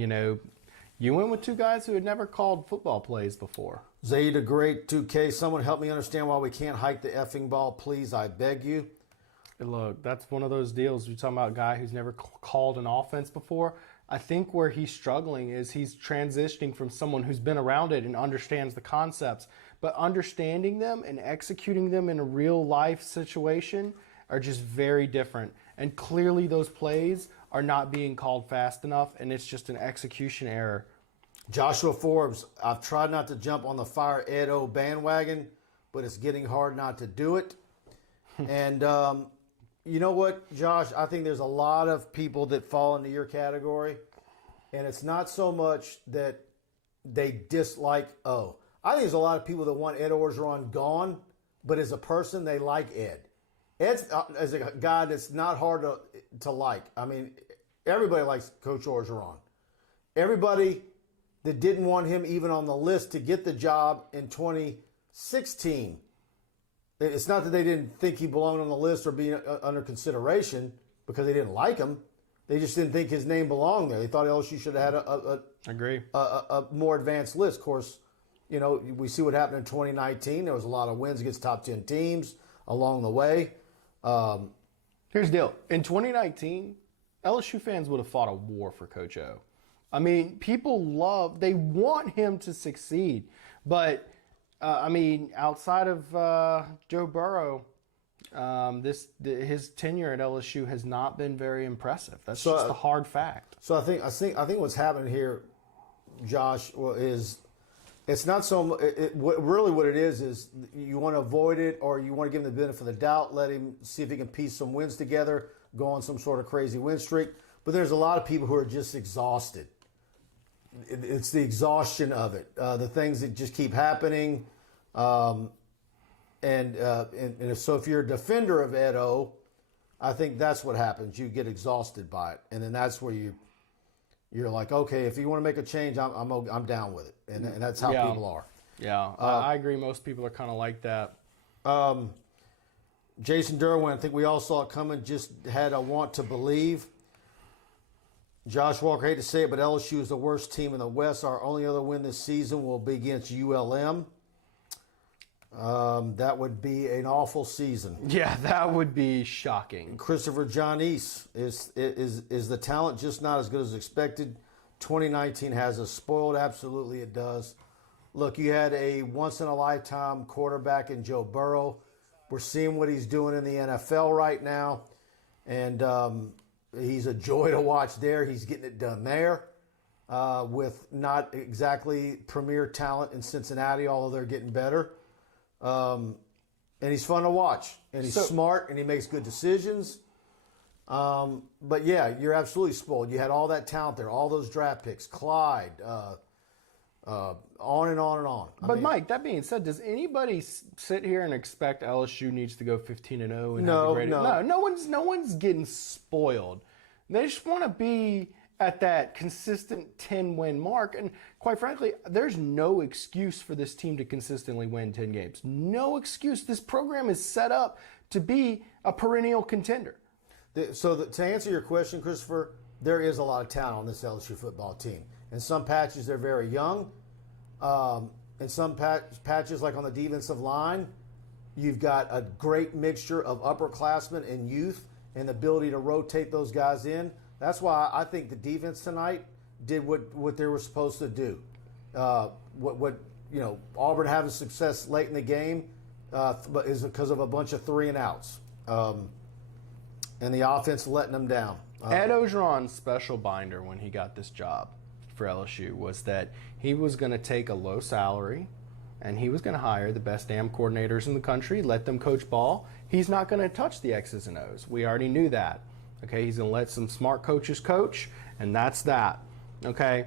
you went with two guys who had never called football plays before. Zayd the Great, 2K, someone help me understand why we can't hike the effing ball, please, I beg you. Look, that's one of those deals. You're talking about a guy who's never called an offense before. I think where he's struggling is he's transitioning from someone who's been around it and understands the concepts, but understanding them and executing them in a real life situation are just very different. And clearly those plays are not being called fast enough, and it's just an execution error. Joshua Forbes, I've tried not to jump on the Fire Ed O bandwagon, but it's getting hard not to do it. And you know what, Josh? I think there's a lot of people that fall into your category, and it's not so much that they dislike O. I think there's a lot of people that want Ed Orgeron gone, but as a person, they like Ed. Ed's as a guy that's not hard to like. I mean, everybody likes Coach Orgeron. Everybody that didn't want him even on the list to get the job in 2016. It's not that they didn't think he belonged on the list or be under consideration because they didn't like him. They just didn't think his name belonged there. They thought LSU should have had a more advanced list. Of course, we see what happened in 2019. There was a lot of wins against top 10 teams along the way. Here's the deal. In 2019, LSU fans would have fought a war for Coach O. I mean, they want him to succeed. But, outside of Joe Burrow, his tenure at LSU has not been very impressive. That's just a hard fact. So I think what's happening here, Josh, is it's not so what it is you want to avoid it, or you want to give him the benefit of the doubt, let him see if he can piece some wins together, go on some sort of crazy win streak. But there's a lot of people who are just exhausted. It's the exhaustion of it, the things that just keep happening. So if you're a defender of Ed O, I think that's what happens. You get exhausted by it, and then that's where you're like, okay, if you want to make a change, I'm down with it, and that's how people are. Yeah, I agree. Most people are kind of like that. Jason Derwin, I think we all saw it coming. Just had a want to believe. Josh Walker, hate to say it, but LSU is the worst team in the West. Our only other win this season will be against ULM. That would be an awful season. Yeah, that would be shocking. Christopher John East, is the talent just not as good as expected? 2019 has us spoiled. Absolutely it does. Look, you had a once-in-a-lifetime quarterback in Joe Burrow. We're seeing what he's doing in the NFL right now. And he's a joy to watch there. He's getting it done there with not exactly premier talent in Cincinnati, although they're getting better. And he's fun to watch. And he's smart, and he makes good decisions. But, yeah, you're absolutely spoiled. You had all that talent there, all those draft picks, Clyde, on and on and on. But Mike, that being said, does anybody sit here and expect LSU needs to go 15-0 and No, have a great? no. No one's getting spoiled. They just want to be at that consistent 10-win mark. And quite frankly, there's no excuse for this team to consistently win 10 games. No excuse. This program is set up to be a perennial contender. To answer your question, Christopher, there is a lot of talent on this LSU football team. In some patches, they're very young. In some patches, like on the defensive line, you've got a great mixture of upperclassmen and youth and the ability to rotate those guys in. That's why I think the defense tonight did what they were supposed to do. Auburn having success late in the game but is because of a bunch of 3-and-outs. And the offense letting them down. Ed Orgeron's special binder when he got this job for LSU was that he was going to take a low salary and he was going to hire the best damn coordinators in the country, let them coach ball. He's not going to touch the X's and O's. We already knew that. Okay, he's going to let some smart coaches coach, and that's that. Okay,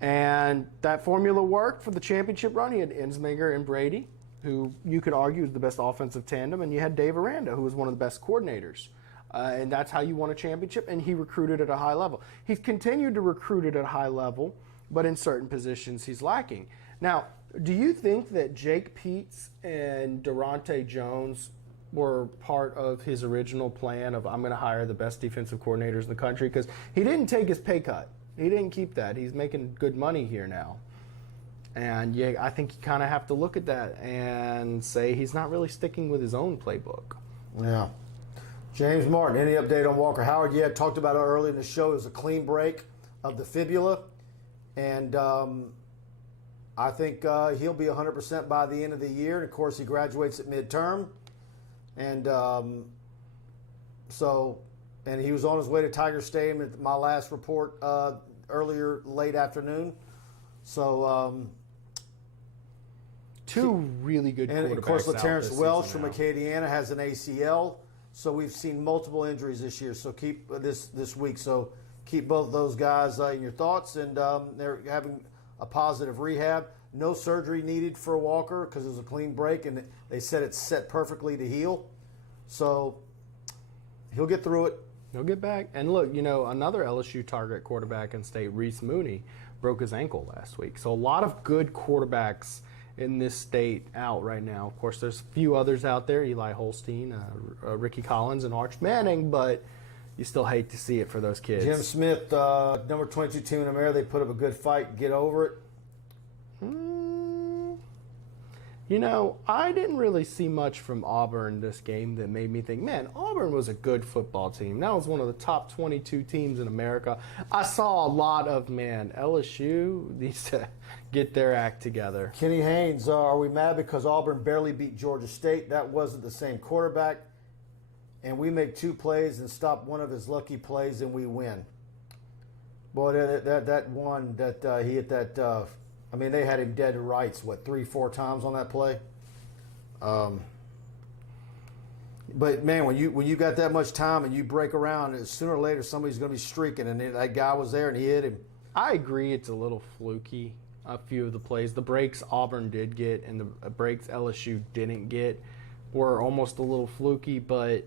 and that formula worked for the championship run. He had Ensminger and Brady, who you could argue is the best offensive tandem, and you had Dave Aranda, who was one of the best coordinators. And that's how you won a championship, and he recruited at a high level. He's continued to recruit at a high level, but in certain positions he's lacking. Now, Do you think that Jake Peets and Daronte Jones were part of his original plan of I'm going to hire the best defensive coordinators in the country? Because he didn't take his pay cut. He didn't keep that. He's making good money here now. And yeah, I think you kind of have to look at that and say he's not really sticking with his own playbook. Yeah. James Martin, any update on Walker Howard? Yeah, talked about it earlier in the show. It was a clean break of the fibula. And I think he'll be 100% by the end of the year. And, of course, he graduates at midterm. And and he was on his way to Tiger Stadium at my last report earlier, late afternoon. So, two really good quarterbacks. and of course, LaTerrence Welch from now. Acadiana has an ACL. So we've seen multiple injuries this year. So keep this week. So keep both of those guys in your thoughts. And they're having a positive rehab. No surgery needed for Walker because it was a clean break, and they said it's set perfectly to heal. So he'll get through it. He'll get back. And look, another LSU target quarterback in state, Reese Mooney, broke his ankle last week. So a lot of good quarterbacks in this state out right now. Of course, there's a few others out there, Eli Holstein, Ricky Collins, and Arch Manning, but you still hate to see it for those kids. Jim Smith, number 22 team in America, they put up a good fight. Get over it. I didn't really see much from Auburn this game that made me think, man, Auburn was a good football team. That was one of the top 22 teams in America. I saw a lot of, LSU needs to get their act together. Kenny Haynes, are we mad because Auburn barely beat Georgia State? That wasn't the same quarterback. And we make 2 plays and stop one of his lucky plays and we win. Boy, that one that he hit that... they had him dead to rights, 3-4 times on that play? But, man, when you got that much time and you break around, sooner or later somebody's going to be streaking, and that guy was there and he hit him. I agree it's a little fluky, a few of the plays. The breaks Auburn did get and the breaks LSU didn't get were almost a little fluky, but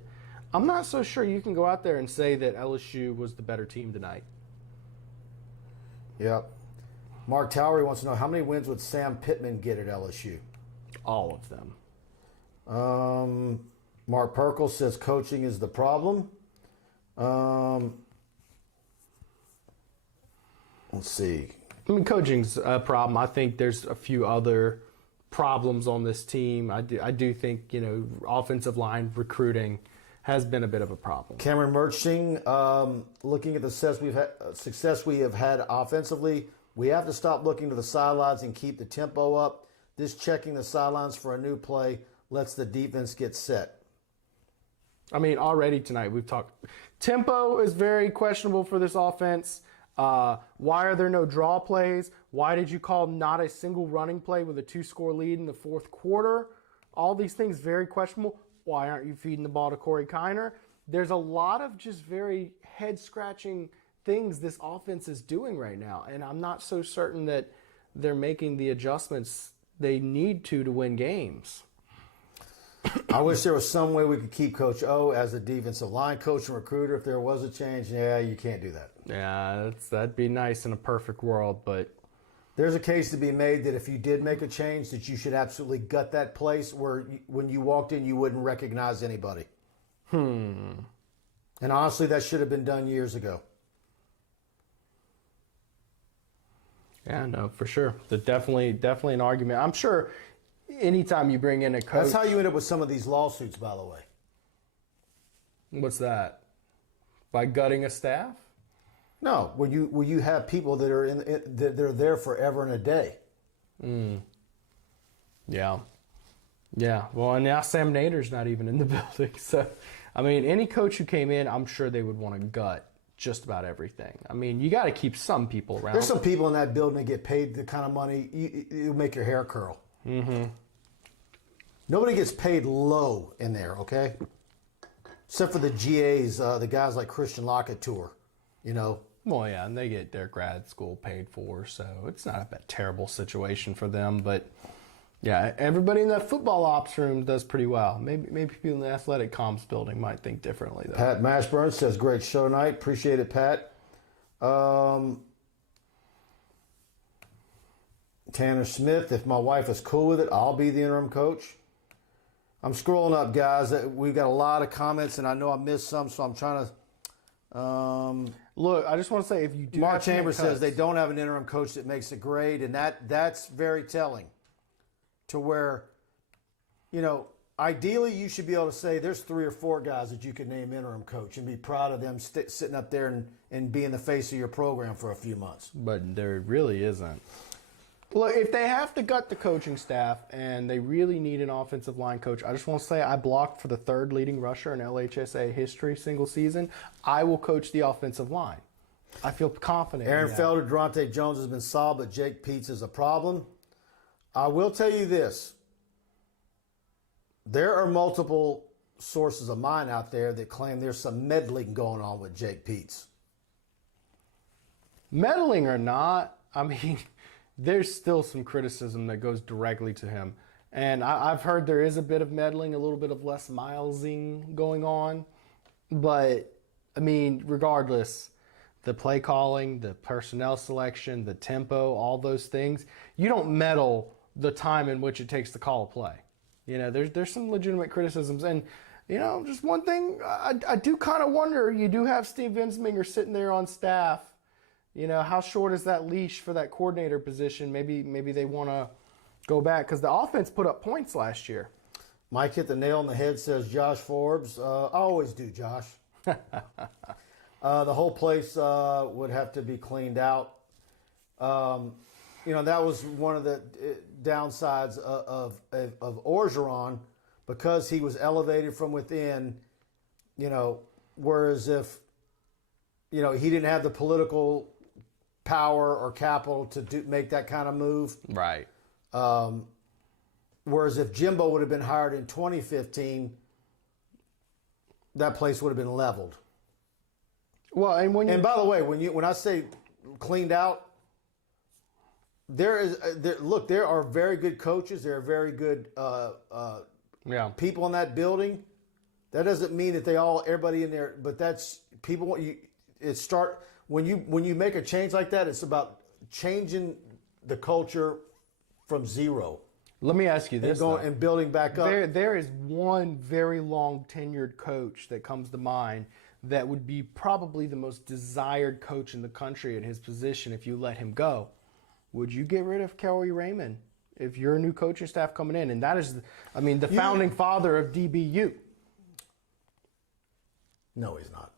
I'm not so sure you can go out there and say that LSU was the better team tonight. Yep. Mark Towery wants to know, how many wins would Sam Pittman get at LSU? All of them. Mark Perkle says coaching is the problem. Let's see. Coaching's a problem. I think there's a few other problems on this team. I do think, offensive line recruiting has been a bit of a problem. Cameron Murching, looking at the success we have had offensively, we have to stop looking to the sidelines and keep the tempo up. This checking the sidelines for a new play lets the defense get set. Already tonight we've talked. Tempo is very questionable for this offense. Why are there no draw plays? Why did you call not a single running play with a 2-score lead in the fourth quarter? All these things very questionable. Why aren't you feeding the ball to Corey Kiner? There's a lot of just very head-scratching things this offense is doing right now, and I'm not so certain that they're making the adjustments they need to win games. I wish there was some way we could keep Coach O as a defensive line coach and recruiter. If there was a change, you can't do that. Yeah, that'd be nice in a perfect world, but there's a case to be made that if you did make a change, that you should absolutely gut that place where when you walked in, you wouldn't recognize anybody. And honestly, that should have been done years ago. Yeah, no, for sure. There's definitely an argument. I'm sure anytime you bring in a coach... That's how you end up with some of these lawsuits, by the way. What's that? By gutting a staff? No, when you have people that are that are there forever and a day. Yeah. Well, and now Sam Nader's not even in the building. So, any coach who came in, I'm sure they would want to gut just about everything. You got to keep some people around. There's some people in that building that get paid the kind of money it'll make your hair curl. Mm-hmm. Nobody gets paid low in there, okay? Except for the GAs, the guys like Christian Lockett tour, Well, yeah, and they get their grad school paid for, so it's not a terrible situation for them. But, yeah, everybody in that football ops room does pretty well. Maybe people in the athletic comms building might think differently, though. Pat Mashburn says, great show tonight. Appreciate it, Pat. Tanner Smith, if my wife is cool with it, I'll be the interim coach. I'm scrolling up, guys. We've got a lot of comments, and I know I missed some, so I'm trying to. Look, I just want to say, if you do, Mark Chambers says they don't have an interim coach that makes a grade, and that's very telling. To where, ideally you should be able to say there's 3 or 4 guys that you could name interim coach and be proud of them sitting up there and being the face of your program for a few months. But there really isn't. Look, if they have to gut the coaching staff and they really need an offensive line coach, I just want to say I blocked for the 3rd leading rusher in LHSA history single season. I will coach the offensive line. I feel confident. Aaron Felder, Daronte Jones has been solved, but Jake Peets is a problem. I will tell you this. There are multiple sources of mine out there that claim there's some meddling going on with Jake Peets. Meddling or not, I mean, there's still some criticism that goes directly to him. And I've heard there is a bit of meddling, a little bit of Les Milesing going on. But, I mean, regardless, the play calling, the personnel selection, the tempo, all those things, you don't meddle the time in which it takes to call a play. There's some legitimate criticisms. And, just one thing, I do kind of wonder, you do have Steve Ensminger sitting there on staff. How short is that leash for that coordinator position? Maybe they want to go back because the offense put up points last year. Mike hit the nail on the head, says Josh Forbes. I always do, Josh. The whole place would have to be cleaned out. That was one of the downsides of Orgeron because he was elevated from within, whereas if, he didn't have the political power or capital to make that kind of move. Right. Whereas if Jimbo would have been hired in 2015, that place would have been leveled. Well, and by the way, when I say cleaned out, there are very good coaches. There are very good people in that building. That doesn't mean that everybody in there, but that's people want you. When you make a change like that, it's about changing the culture from zero. Let me ask you this: and building back up. There is one very long tenured coach that comes to mind that would be probably the most desired coach in the country at his position if you let him go. Would you get rid of Corey Raymond if you're a new coaching staff coming in? And that is, the founding father of DBU. No, he's not.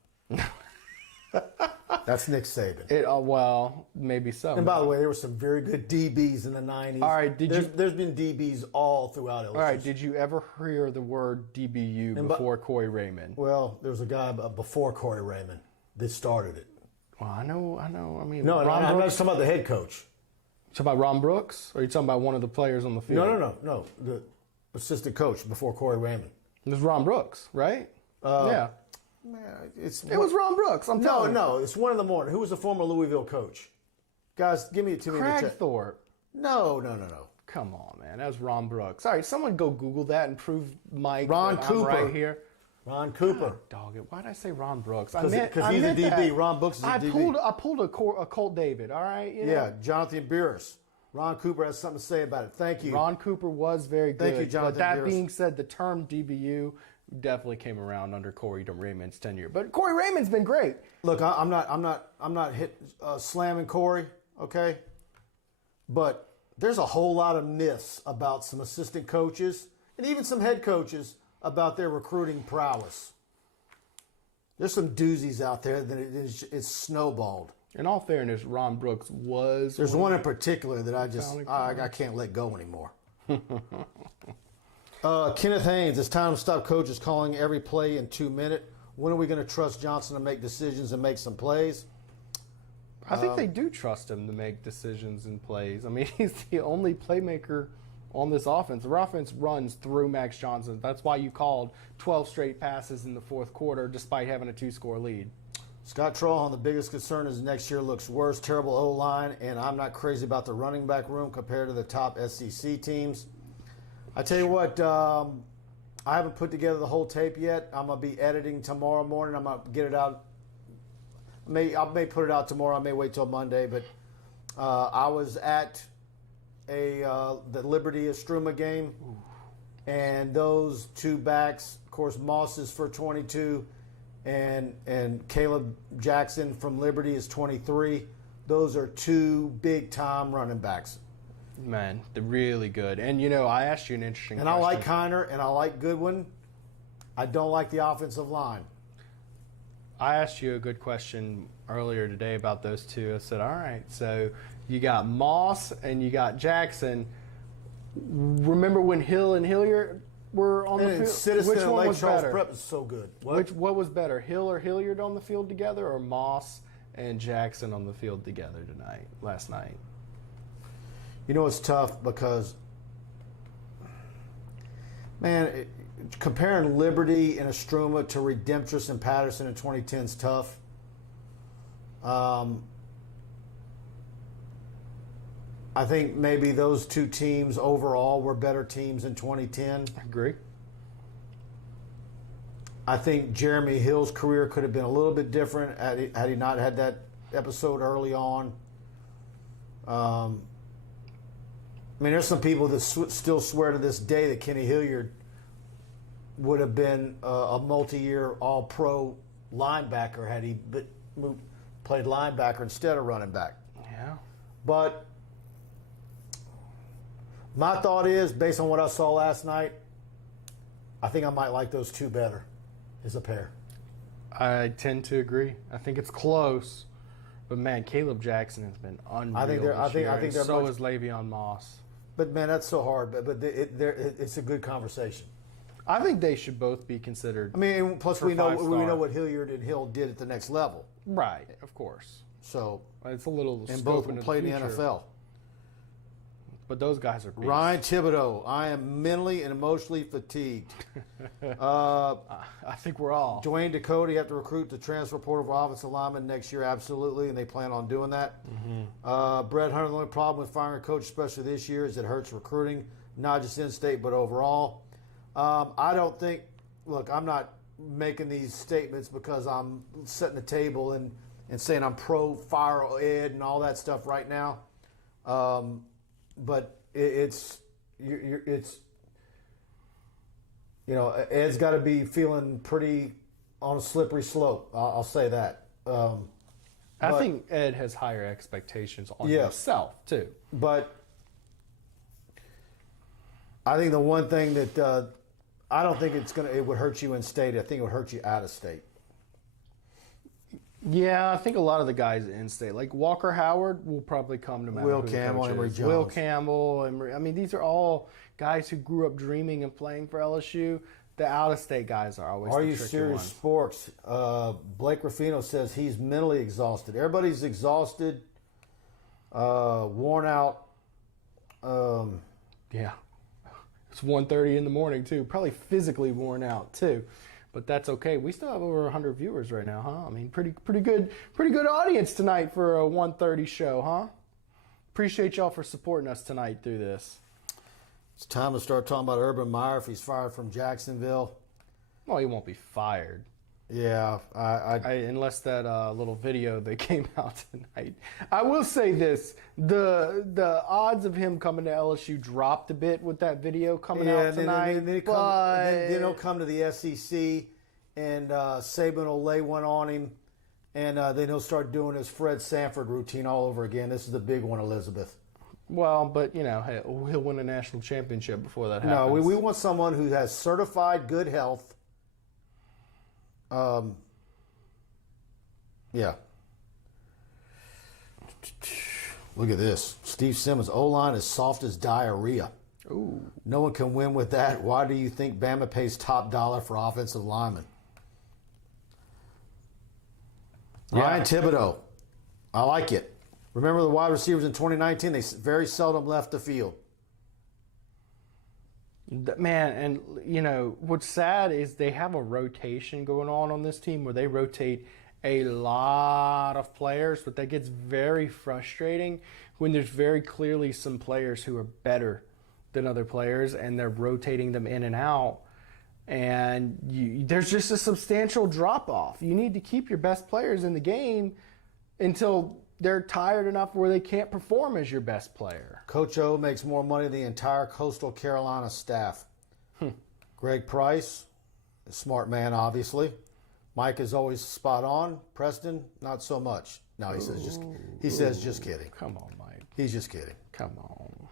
That's Nick Saban. Well, maybe so. And by the way, there were some very good DBs in the 90s. All right, there's been DBs all throughout LSU. All right, did you ever hear the word DBU before Corey Raymond? Well, there was a guy before Corey Raymond that started it. Well, I know. No, I'm not talking about the head coach. You talking about Ron Brooks? Or are you talking about one of the players on the field? No. The assistant coach before Corey Raymond. It was Ron Brooks, right? Yeah. It was Ron Brooks. No, it's 1 in the morning. Who was the former Louisville coach? Guys, give me a 2-minute check. Cragthorpe. No. Come on, man. That was Ron Brooks. All right, someone go Google that and prove Mike Ron Cooper. I'm right here. Ron Cooper. God, dog it. Why did I say Ron Brooks? Because he's a DB. That. Ron Brooks is a DB. I pulled a Colt David, all right? Yeah, Jonathan Beers. Ron Cooper has something to say about it. Thank you. Ron Cooper was very good. Thank you, Jonathan But that Beers. being said, the term DBU definitely came around under Corey Raymond's tenure. But Corey Raymond's been great. Look, I'm not slamming Corey, okay? But there's a whole lot of myths about some assistant coaches and even some head coaches about their recruiting prowess. There's some doozies out there that it's snowballed. In all fairness, Ron Brooks was... There's one in particular that I can't let go anymore. Kenneth Haynes, it's time to stop coaches calling every play in 2 minutes. When are we going to trust Johnson to make decisions and make some plays? I think they do trust him to make decisions and plays. He's the only playmaker on this offense. The offense runs through Max Johnson. That's why you called 12 straight passes in the fourth quarter despite having a 2-score lead. Scott Trahan, the biggest concern is next year looks worse. Terrible O-line, and I'm not crazy about the running back room compared to the top SEC teams. I tell you what, I haven't put together the whole tape yet. I'm going to be editing tomorrow morning. I'm going to get it out. I may put it out tomorrow. I may wait till Monday. But I was at the Liberty Estruma game. Ooh. And those two backs, of course, Moss is for 22, and Caleb Jackson from Liberty is 23. Those are two big-time running backs. Man, they're really good. And, I asked you an interesting question. And I like Kiner, and I like Goodwin. I don't like the offensive line. I asked you a good question earlier today about those two. I said, all right, so you got Moss and you got Jackson. Remember when Hill and Hilliard were on the field? Citizen Which one Lake was Charles better? Prep is so good. What was better, Hill or Hilliard on the field together, or Moss and Jackson on the field together last night? It's tough because, man, comparing Liberty and Estruma to Redemptress and Patterson in 2010 is tough. I think maybe those two teams overall were better teams in 2010. I agree. I think Jeremy Hill's career could have been a little bit different had he not had that episode early on. There's some people that still swear to this day that Kenny Hilliard would have been a multi-year all-pro linebacker had he played linebacker instead of running back. Yeah. But my thought is, based on what I saw last night, I think I might like those two better as a pair. I tend to agree. I think it's close. But, man, Caleb Jackson has been unreal I think they're so is Le'Veon Moss. But, man, that's so hard. But it's a good conversation. I think they should both be considered. Plus we know what Hilliard and Hill did at the next level. Right, of course. So it's a little. And both will play in the NFL. But those guys are beasts. Ryan Thibodeau, I am mentally and emotionally fatigued. I think we're all. Dwayne Dakota, you have to recruit the transfer portal for offensive lineman next year, absolutely, and they plan on doing that. Mm-hmm. Brett Hunter, the only problem with firing a coach, especially this year, is it hurts recruiting, not just in-state, but overall. I don't think, look, I'm not making these statements because I'm setting the table and saying I'm pro-fire Ed and all that stuff right now. But Ed's got to be feeling pretty on a slippery slope. I'll say that. I think Ed has higher expectations on himself too. But I think the one thing that I don't think it would hurt you in state. I think it would hurt you out of state. Yeah, I think a lot of the guys in state, like Walker Howard, will probably come no matter Will who Campbell, the coach Emory is. Jones. Will Campbell, Emory. These are all guys who grew up dreaming and playing for LSU. The out-of-state guys are always the tricky ones. Are you serious, sports? Blake Ruffino says he's mentally exhausted. Everybody's exhausted, worn out. Yeah. It's 1:30 in the morning, too. Probably physically worn out, too. But that's okay. We still have over 100 viewers right now, huh? Pretty good audience tonight for a 1:30 show, huh? Appreciate y'all for supporting us tonight through this. It's time to start talking about Urban Meyer if he's fired from Jacksonville. Well, he won't be fired. Yeah, unless that little video that came out tonight. I will say this: the odds of him coming to LSU dropped a bit with that video coming out tonight. Then he'll come to the SEC, and Saban will lay one on him, and then he'll start doing his Fred Sanford routine all over again. This is the big one, Elizabeth. Well, but hey, he'll win a national championship before that happens. No, we want someone who has certified good health. Yeah. Look at this. Steve Simmons, O-line is soft as diarrhea. Ooh. No one can win with that. Why do you think Bama pays top dollar for offensive linemen? Yeah. Ryan Thibodeau. I like it. Remember the wide receivers in 2019? They very seldom left the field. Man, and what's sad is they have a rotation going on this team where they rotate a lot of players, but that gets very frustrating when there's very clearly some players who are better than other players and they're rotating them in and out, and there's just a substantial drop-off. You need to keep your best players in the game until they're tired enough where they can't perform as your best player. Coach O makes more money than the entire Coastal Carolina staff. Greg Price, a smart man, obviously. Mike is always spot on. Preston, not so much. No, he says just kidding. Come on, Mike. He's just kidding. Come on.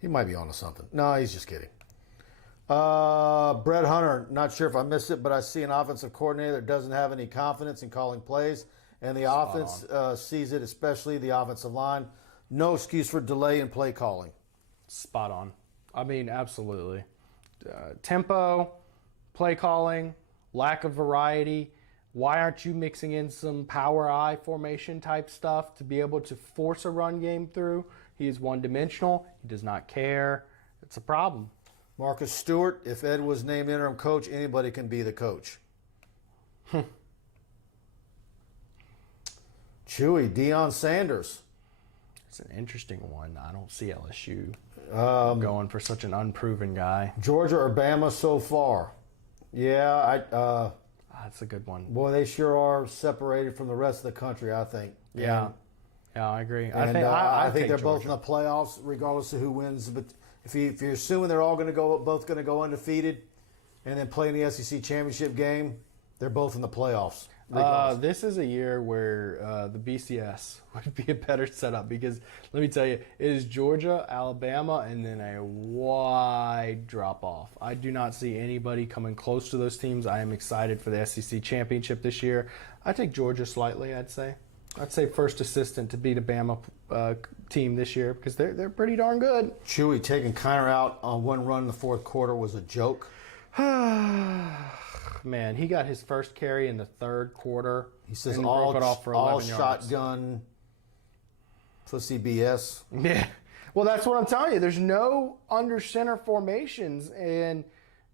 He might be onto something. No, he's just kidding. Brett Hunter, not sure if I missed it, but I see an offensive coordinator that doesn't have any confidence in calling plays, and the offense sees it, especially the offensive line. No excuse for delay in play calling. Spot on. I mean, absolutely. Tempo, play calling, lack of variety. Why aren't you mixing in some power I formation type stuff to be able to force a run game through? He is one-dimensional. He does not care. It's a problem. Marcus Stewart, if Ed was named interim coach, anybody can be the coach. Chewy, Deion Sanders. It's an interesting one. I don't see LSU going for such an unproven guy. Georgia or Bama so far? Yeah, That's a good one. boy, they sure are separated from the rest of the country, I think. Yeah, I agree. I think they're both Georgia. in the playoffs, regardless of who wins. But if you're assuming they're all both going to go undefeated, and then play in the SEC championship game, they're both in the playoffs. This is a year where the BCS would be a better setup because, let me tell you, it is Georgia, Alabama, and then a wide drop-off. I do not see anybody coming close to those teams. I am excited for the SEC championship this year. I take Georgia slightly, I'd say. I'd say first assistant to beat a Bama team this year because they're pretty darn good. Chewy taking Kiner out on one run in the fourth quarter was a joke. Man, he got his first carry in the third quarter. He says and all, broke it off for all 11 yards. shotgun pussy BS. Yeah. Well, that's what I'm telling you. There's no under center formations. And,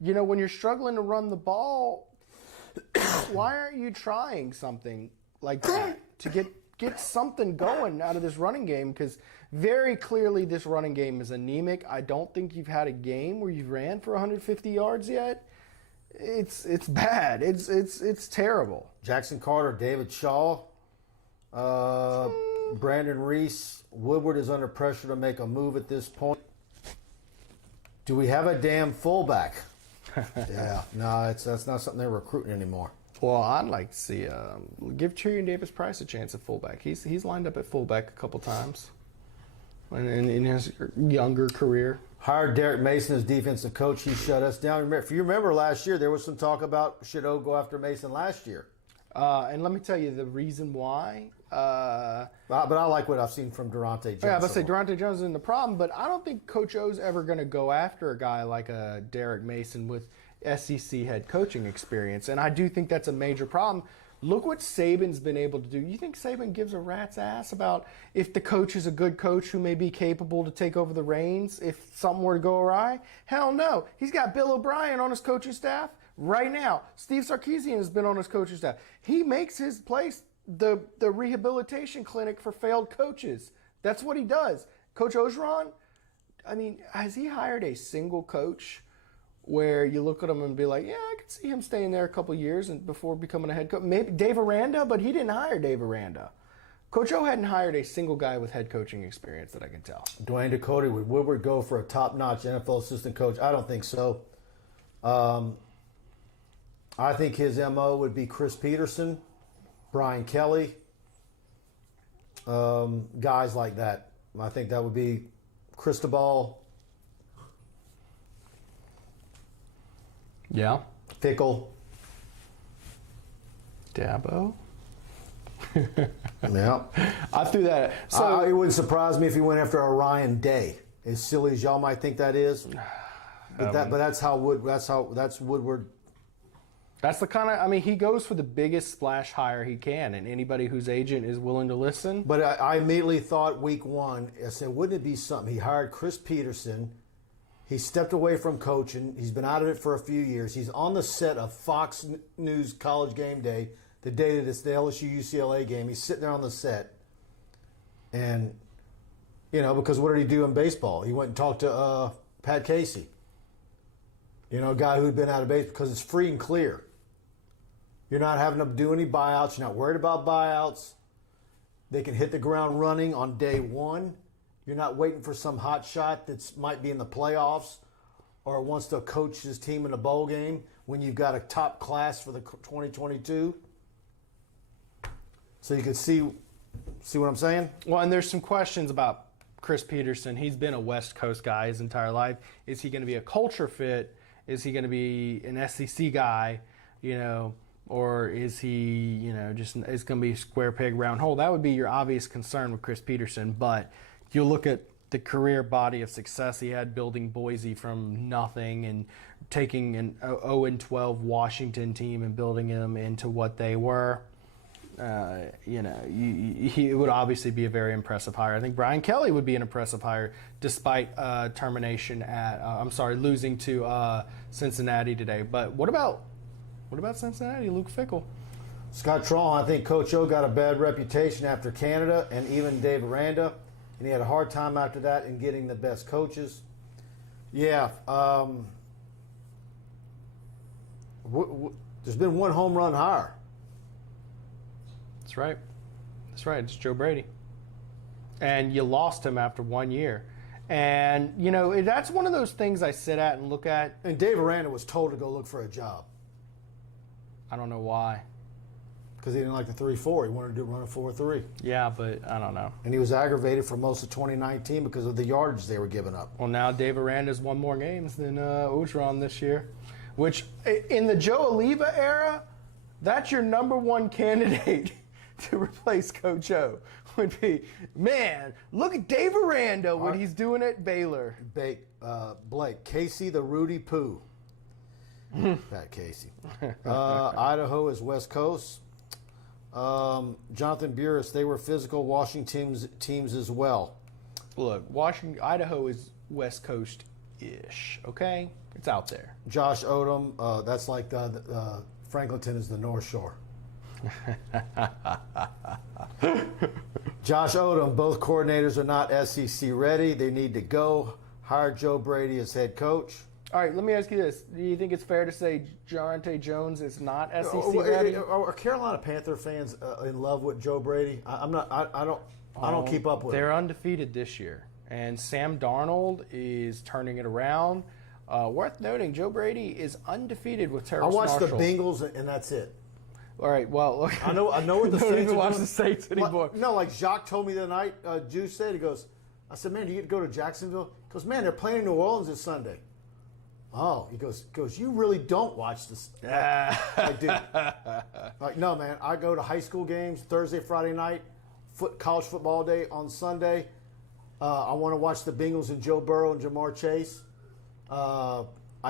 you know, when you're struggling to run the ball, why aren't you trying something like that to get something going out of this running game? Because very clearly this running game is anemic. I don't think you've had a game where you've ran for 150 yards yet. It's bad. It's terrible. Jackson Carter, David Shaw, Brandon Reese. Woodward is under pressure to make a move at this point. Do we have a damn fullback? Yeah, no, that's not something they're recruiting anymore. Well, I'd like to see give Tyrion Davis-Price a chance at fullback. He's lined up at fullback a couple times in his younger career. Hired Derek Mason as defensive coach. He shut us down. If you remember last year, there was some talk about should O go after Mason last year. And let me tell you the reason why. But I like what I've seen from Daronte Jones. Yeah, let's say Daronte Jones isn't the problem, but I don't think Coach O's ever going to go after a guy like a Derek Mason with SEC head coaching experience. And I do think that's a major problem. Look what Saban's been able to do. You think Saban gives a rat's ass about if the coach is a good coach who may be capable to take over the reins if something were to go awry? Hell no. He's got Bill O'Brien on his coaching staff right now. Steve Sarkisian has been on his coaching staff. He makes his place the rehabilitation clinic for failed coaches. That's what he does. Coach Orgeron, I mean, has he hired a single coach where you look at him and be like, yeah, I could see him staying there a couple years and before becoming a head coach? Maybe Dave Aranda, but he didn't hire Dave Aranda. Coach O hadn't hired a single guy with head coaching experience that I can tell. Dwayne Ducote, would Woodward go for a top-notch NFL assistant coach? I don't think so. I think his MO would be Chris Peterson, Brian Kelly, guys like that. I think that would be Cristobal, Yeah. Fickle. Dabo? Yeah. I threw that. So It wouldn't surprise me if he went after Orion Day. As silly as y'all might think that is, but that's Woodward. that's the kind of, I mean, he goes for the biggest splash hire he can, and anybody whose agent is willing to listen. But I immediately thought week one, I said, wouldn't it be something? He hired Chris Peterson. He stepped away from coaching. He's been out of it for a few years. He's on the set of Fox News College Game Day, the day that it's the LSU-UCLA game. He's sitting there on the set. And, you know, because what did he do in baseball? He went and talked to Pat Casey, you know, a guy who'd been out of baseball because it's free and clear. You're not having to do any buyouts. You're not worried about buyouts. They can hit the ground running on day one. You're not waiting for some hot shot that might be in the playoffs or wants to coach his team in a bowl game when you've got a top class for the 2022. So you can see what I'm saying? Well, and there's some questions about Chris Peterson. He's been a West Coast guy his entire life. Is he going to be a culture fit? Is he going to be an SEC guy, or is he, just it's going to be square peg, round hole? That would be your obvious concern with Chris Peterson. But you look at the career body of success he had building Boise from nothing and taking an 0-12 Washington team and building them into what they were. He would obviously be a very impressive hire. I think Brian Kelly would be an impressive hire despite termination losing to Cincinnati today. But what about Cincinnati, Luke Fickell? Scott Trawl, I think Coach O got a bad reputation after Canada and even Dave Aranda, and he had a hard time after that in getting the best coaches. Yeah, there's been one home run hire. That's right. It's Joe Brady. And you lost him after 1 year. And, that's one of those things I sit at and look at. And Dave Aranda was told to go look for a job. I don't know why. Because he didn't like the 3-4. He wanted to run a 4-3. Yeah, but I don't know. And he was aggravated for most of 2019 because of the yardage they were giving up. Well, now Dave Aranda's won more games than Orgeron this year. Which, in the Joe Oliva era, that's your number one candidate to replace Coach O. Would be, man, look at Dave Aranda, what he's doing at Baylor. Blake, Casey the Rudy Poo. Pat Casey. Idaho is West Coast. Jonathan Burris, they were physical Washington teams as well. Look, Idaho is West Coast-ish, okay? It's out there. Josh Odom, that's like Franklinton is the North Shore. Josh Odom, both coordinators are not SEC ready. They need to go. Hire Joe Brady as head coach. All right, let me ask you this. Do you think it's fair to say Daronte Jones is not SEC ready? Are Carolina Panther fans in love with Joe Brady? I'm not. I don't keep up with. They're undefeated this year, and Sam Darnold is turning it around. Worth noting, Joe Brady is undefeated with Terrace Marshall. I watched the Bengals, and that's it. All right, well, look, I know what the don't Saints even are watch doing. the Saints anymore. No, like Jacques told me the other night. Juice said, he goes, I said, man, do you get to go to Jacksonville? He goes, man, they're playing in New Orleans this Sunday. Oh, he goes, you really don't watch this. I do. Like, no, man, I go to high school games Thursday, Friday night, college football day on Sunday. I want to watch the Bengals and Joe Burrow and Jamar Chase. I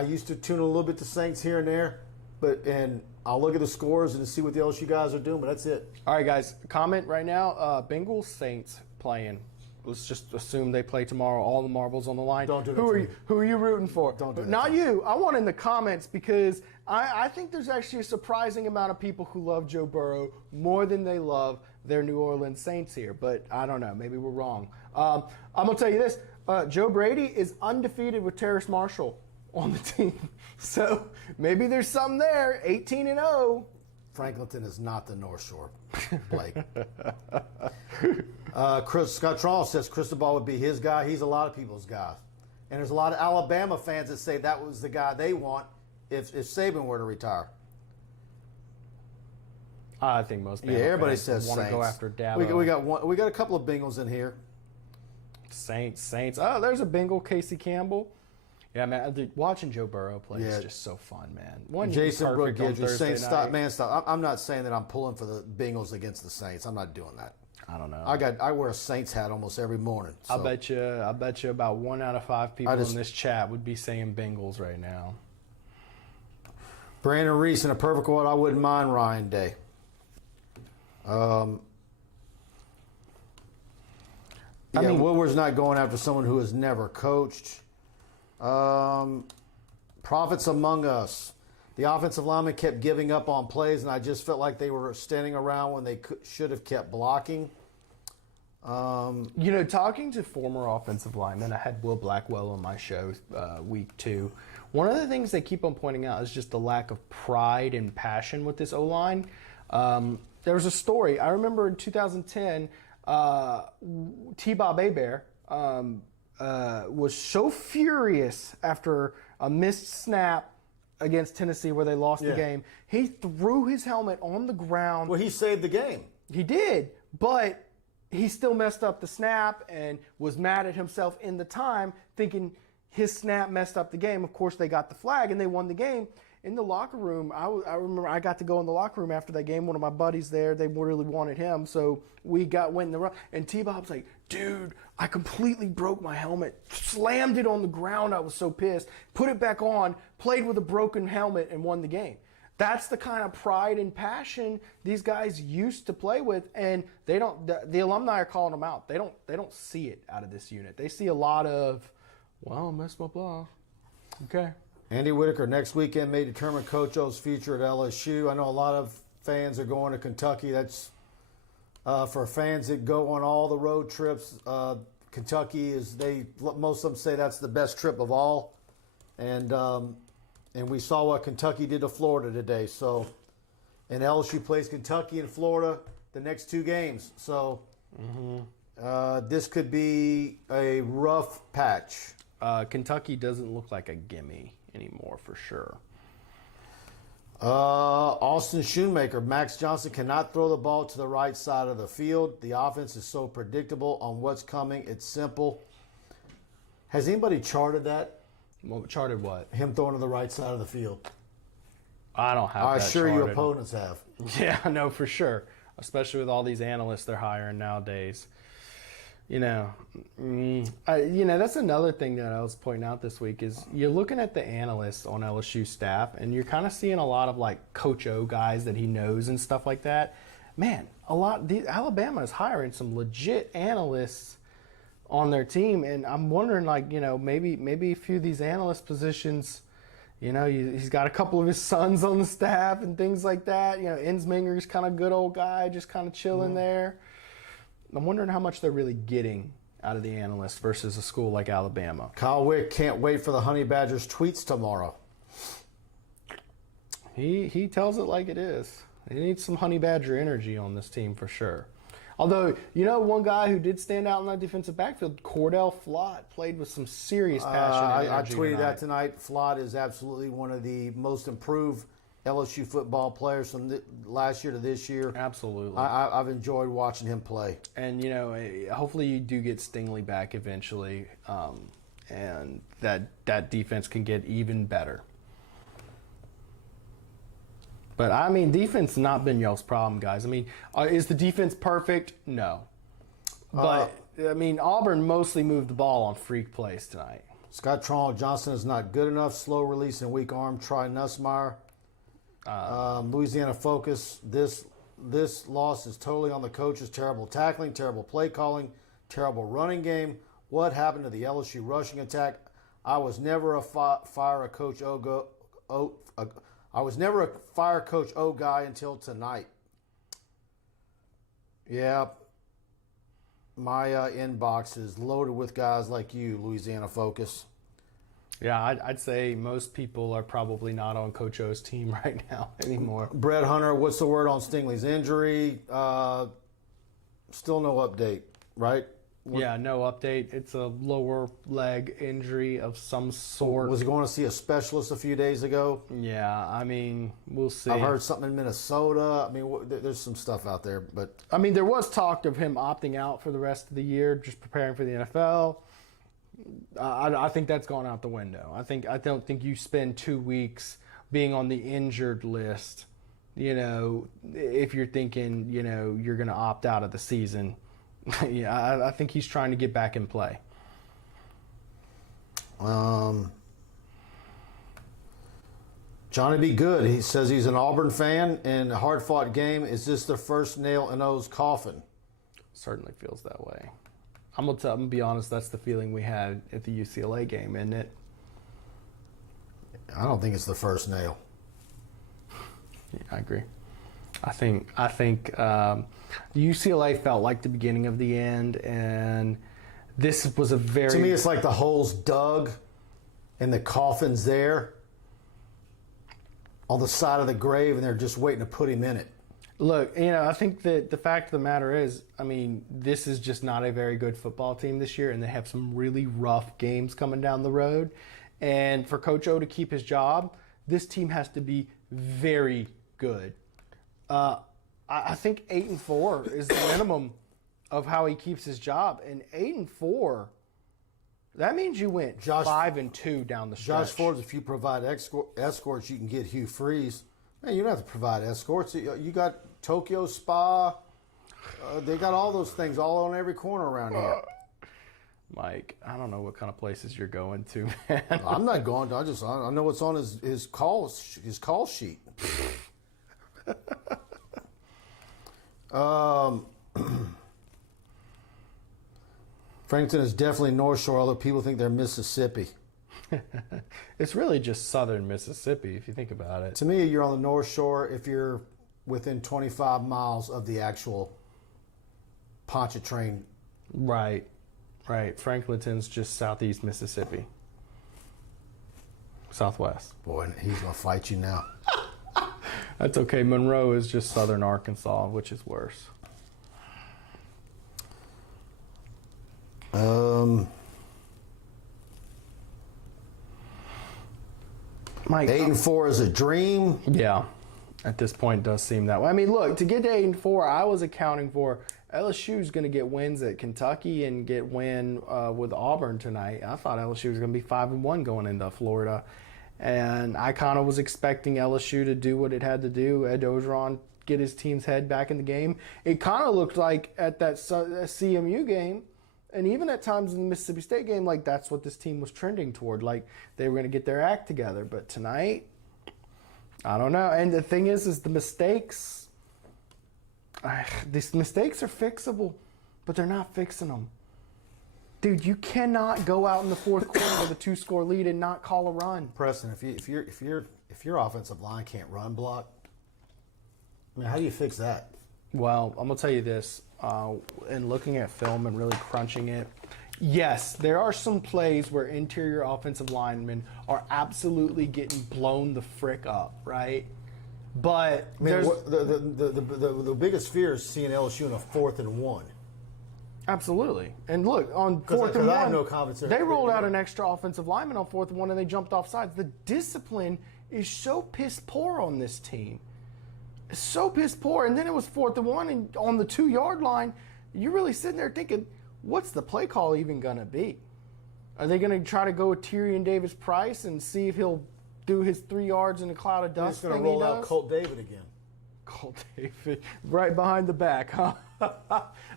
used to tune a little bit to Saints here and there, and I'll look at the scores and see what the LSU guys are doing, but that's it. All right, guys, comment right now. Bengals, Saints playing. Let's just assume they play tomorrow. All the marbles on the line. Don't do that. Who are you rooting for? Don't do that. Not you. I want in the comments because I think there's actually a surprising amount of people who love Joe Burrow more than they love their New Orleans Saints here. But I don't know. Maybe we're wrong. I'm going to tell you this. Joe Brady is undefeated with Terrace Marshall on the team. So maybe there's something there. 18-0. Franklinton is not the North Shore, Blake. Scott Trawl says Cristobal would be his guy. He's a lot of people's guy. And there's a lot of Alabama fans that say that was the guy they want if Saban were to retire. I think most Bama everybody fans says want Saints. to go after Dabo. We got a couple of Bengals in here. Saints. Oh, there's a Bengal, Casey Campbell. Yeah, man, watching Joe Burrow play is just so fun, man. Jason Brooke Thursday Saints, night. stop. I'm not saying that I'm pulling for the Bengals against the Saints. I'm not doing that. I don't know. I wear a Saints hat almost every morning. So. I bet you about 1 out of 5 people in this chat would be saying Bengals right now. Brandon Reese, in a perfect world, I wouldn't mind Ryan Day. Woodward's not going after someone who has never coached. Prophets among us. The offensive linemen kept giving up on plays, and I just felt like they were standing around when they should have kept blocking. Talking to former offensive linemen, I had Will Blackwell on my show week 2. One of the things they keep on pointing out is just the lack of pride and passion with this O-line. There was a story. I remember in 2010, T-Bob Abear was so furious after a missed snap against Tennessee where they lost the game. He threw his helmet on the ground. Well, he saved the game. He did, but he still messed up the snap and was mad at himself in the time, thinking his snap messed up the game. Of course, they got the flag and they won the game. In the locker room, I remember I got to go in the locker room after that game. One of my buddies there, they really wanted him, so we went in the run. And T-Bob's like, dude, I completely broke my helmet, slammed it on the ground. I was so pissed. Put it back on, played with a broken helmet, and won the game. That's the kind of pride and passion these guys used to play with, and they don't. The alumni are calling them out. They don't see it out of this unit. They see a lot of, well, I messed my blah. Okay. Andy Whitaker next weekend may determine Coach O's future at LSU. I know a lot of fans are going to Kentucky. That's for fans that go on all the road trips. Kentucky is most of them say that's the best trip of all, and we saw what Kentucky did to Florida today. So, and LSU plays Kentucky and Florida the next 2 games. So, this could be a rough patch. Kentucky doesn't look like a gimme anymore for sure. Austin Shoemaker, Max Johnson cannot throw the ball to the right side of the field. The offense is so predictable on what's coming. It's simple. Has anybody charted that? Well, charted what? Him throwing to the right side of the field. I don't have I'm that sure your charted. opponents have. Yeah, no, for sure. Especially with all these analysts they're hiring nowadays. That's another thing that I was pointing out this week is you're looking at the analysts on LSU staff, and you're kind of seeing a lot of like Coach O guys that he knows and stuff like that. Man, Alabama is hiring some legit analysts on their team, and I'm wondering, maybe a few of these analyst positions. He's got a couple of his sons on the staff and things like that. Ensminger's kind of good old guy, just kind of chilling there. I'm wondering how much they're really getting out of the analysts versus a school like Alabama. Kyle Wick can't wait for the Honey Badgers tweets tomorrow. He tells it like it is. They need some Honey Badger energy on this team for sure. Although, one guy who did stand out in that defensive backfield, Cordell Flott, played with some serious passion and energy I tweeted tonight. that tonight. Flott is absolutely one of the most improved LSU football players from last year to this year. Absolutely. I've enjoyed watching him play. And, hopefully you do get Stingley back eventually, and that defense can get even better. But, defense has not been y'all's problem, guys. Is the defense perfect? No. But, Auburn mostly moved the ball on freak plays tonight. Scott Tronnell Johnson is not good enough. Slow release and weak arm. Try Nussmeier. Louisiana Focus. This loss is totally on the coaches. Terrible tackling, terrible play calling, terrible running game. What happened to the LSU rushing attack? I was never a fire Coach O guy until tonight. Yeah, my inbox is loaded with guys like you, Louisiana Focus. Yeah, I'd say most people are probably not on Coach O's team right now anymore. Brett Hunter, what's the word on Stingley's injury? Still no update, right? Yeah, no update. It's a lower leg injury of some sort. Was he going to see a specialist a few days ago? Yeah, we'll see. I've heard something in Minnesota. There's some stuff out there, but there was talk of him opting out for the rest of the year, just preparing for the NFL. I think that's gone out the window. I don't think you spend 2 weeks being on the injured list, if you're thinking, you're going to opt out of the season. Yeah, I think he's trying to get back in play. Johnny B. Good, he says he's an Auburn fan and a hard-fought game. Is this the first nail in O's coffin? Certainly feels that way. I'm gonna be honest, that's the feeling we had at the UCLA game, isn't it? I don't think it's the first nail. Yeah, I agree. I think UCLA felt like the beginning of the end, and this was a very... To me, it's like the hole's dug and the coffin's there on the side of the grave, and they're just waiting to put him in it. Look, I think that the fact of the matter is, this is just not a very good football team this year, and they have some really rough games coming down the road. And for Coach O to keep his job, this team has to be very good. I think 8-4 is the minimum of how he keeps his job, and 8-4. That means you went 5-2 down the stretch. Josh Forbes, if you provide escorts, you can get Hugh Freeze. Man, you don't have to provide escorts. You got Tokyo Spa. They got all those things all on every corner around here. Mike, I don't know what kind of places you're going to, man. I'm not going to. I know what's on his call sheet. Frankton is definitely North Shore, although people think they're Mississippi. It's really just southern Mississippi, if you think about it. To me, you're on the North Shore if you're within 25 miles of the actual Pontchartrain. Right. Franklinton's just southeast Mississippi. Southwest. Boy, he's going to fight you now. That's okay. Monroe is just southern Arkansas, which is worse. Mike, 8-4 is a dream. Yeah, at this point, it does seem that way. Look, to get to 8-4, I was accounting for LSU is going to get wins at Kentucky and get win with Auburn tonight. I thought LSU was going to be 5-1 going into Florida, and I kind of was expecting LSU to do what it had to do. Ed Orgeron get his team's head back in the game. It kind of looked like at that CMU game, and even at times in the Mississippi State game, like that's what this team was trending toward. Like they were going to get their act together. But tonight, I don't know. And the thing is the mistakes. These mistakes are fixable, but they're not fixing them. Dude, you cannot go out in the fourth quarter with a 2-score lead and not call a run. Preston, if your offensive line can't run block, how do you fix that? Well, I'm gonna tell you this. In looking at film and really crunching it, yes, there are some plays where interior offensive linemen are absolutely getting blown the frick up, right? But the biggest fear is seeing LSU in a 4th and 1. Absolutely. And look, on 4th and 1, I have no confidence they rolled out an extra offensive lineman on 4th and 1 and they jumped off sides. The discipline is so piss poor on this team. So piss poor. And then it was 4th and 1 and on the 2-yard line, you're really sitting there thinking, what's the play call even going to be? Are they going to try to go with Tyrion Davis-Price and see if he'll do his 3 yards in a cloud of dust? He's going to roll out Colt David again. Colt David, right behind the back, huh?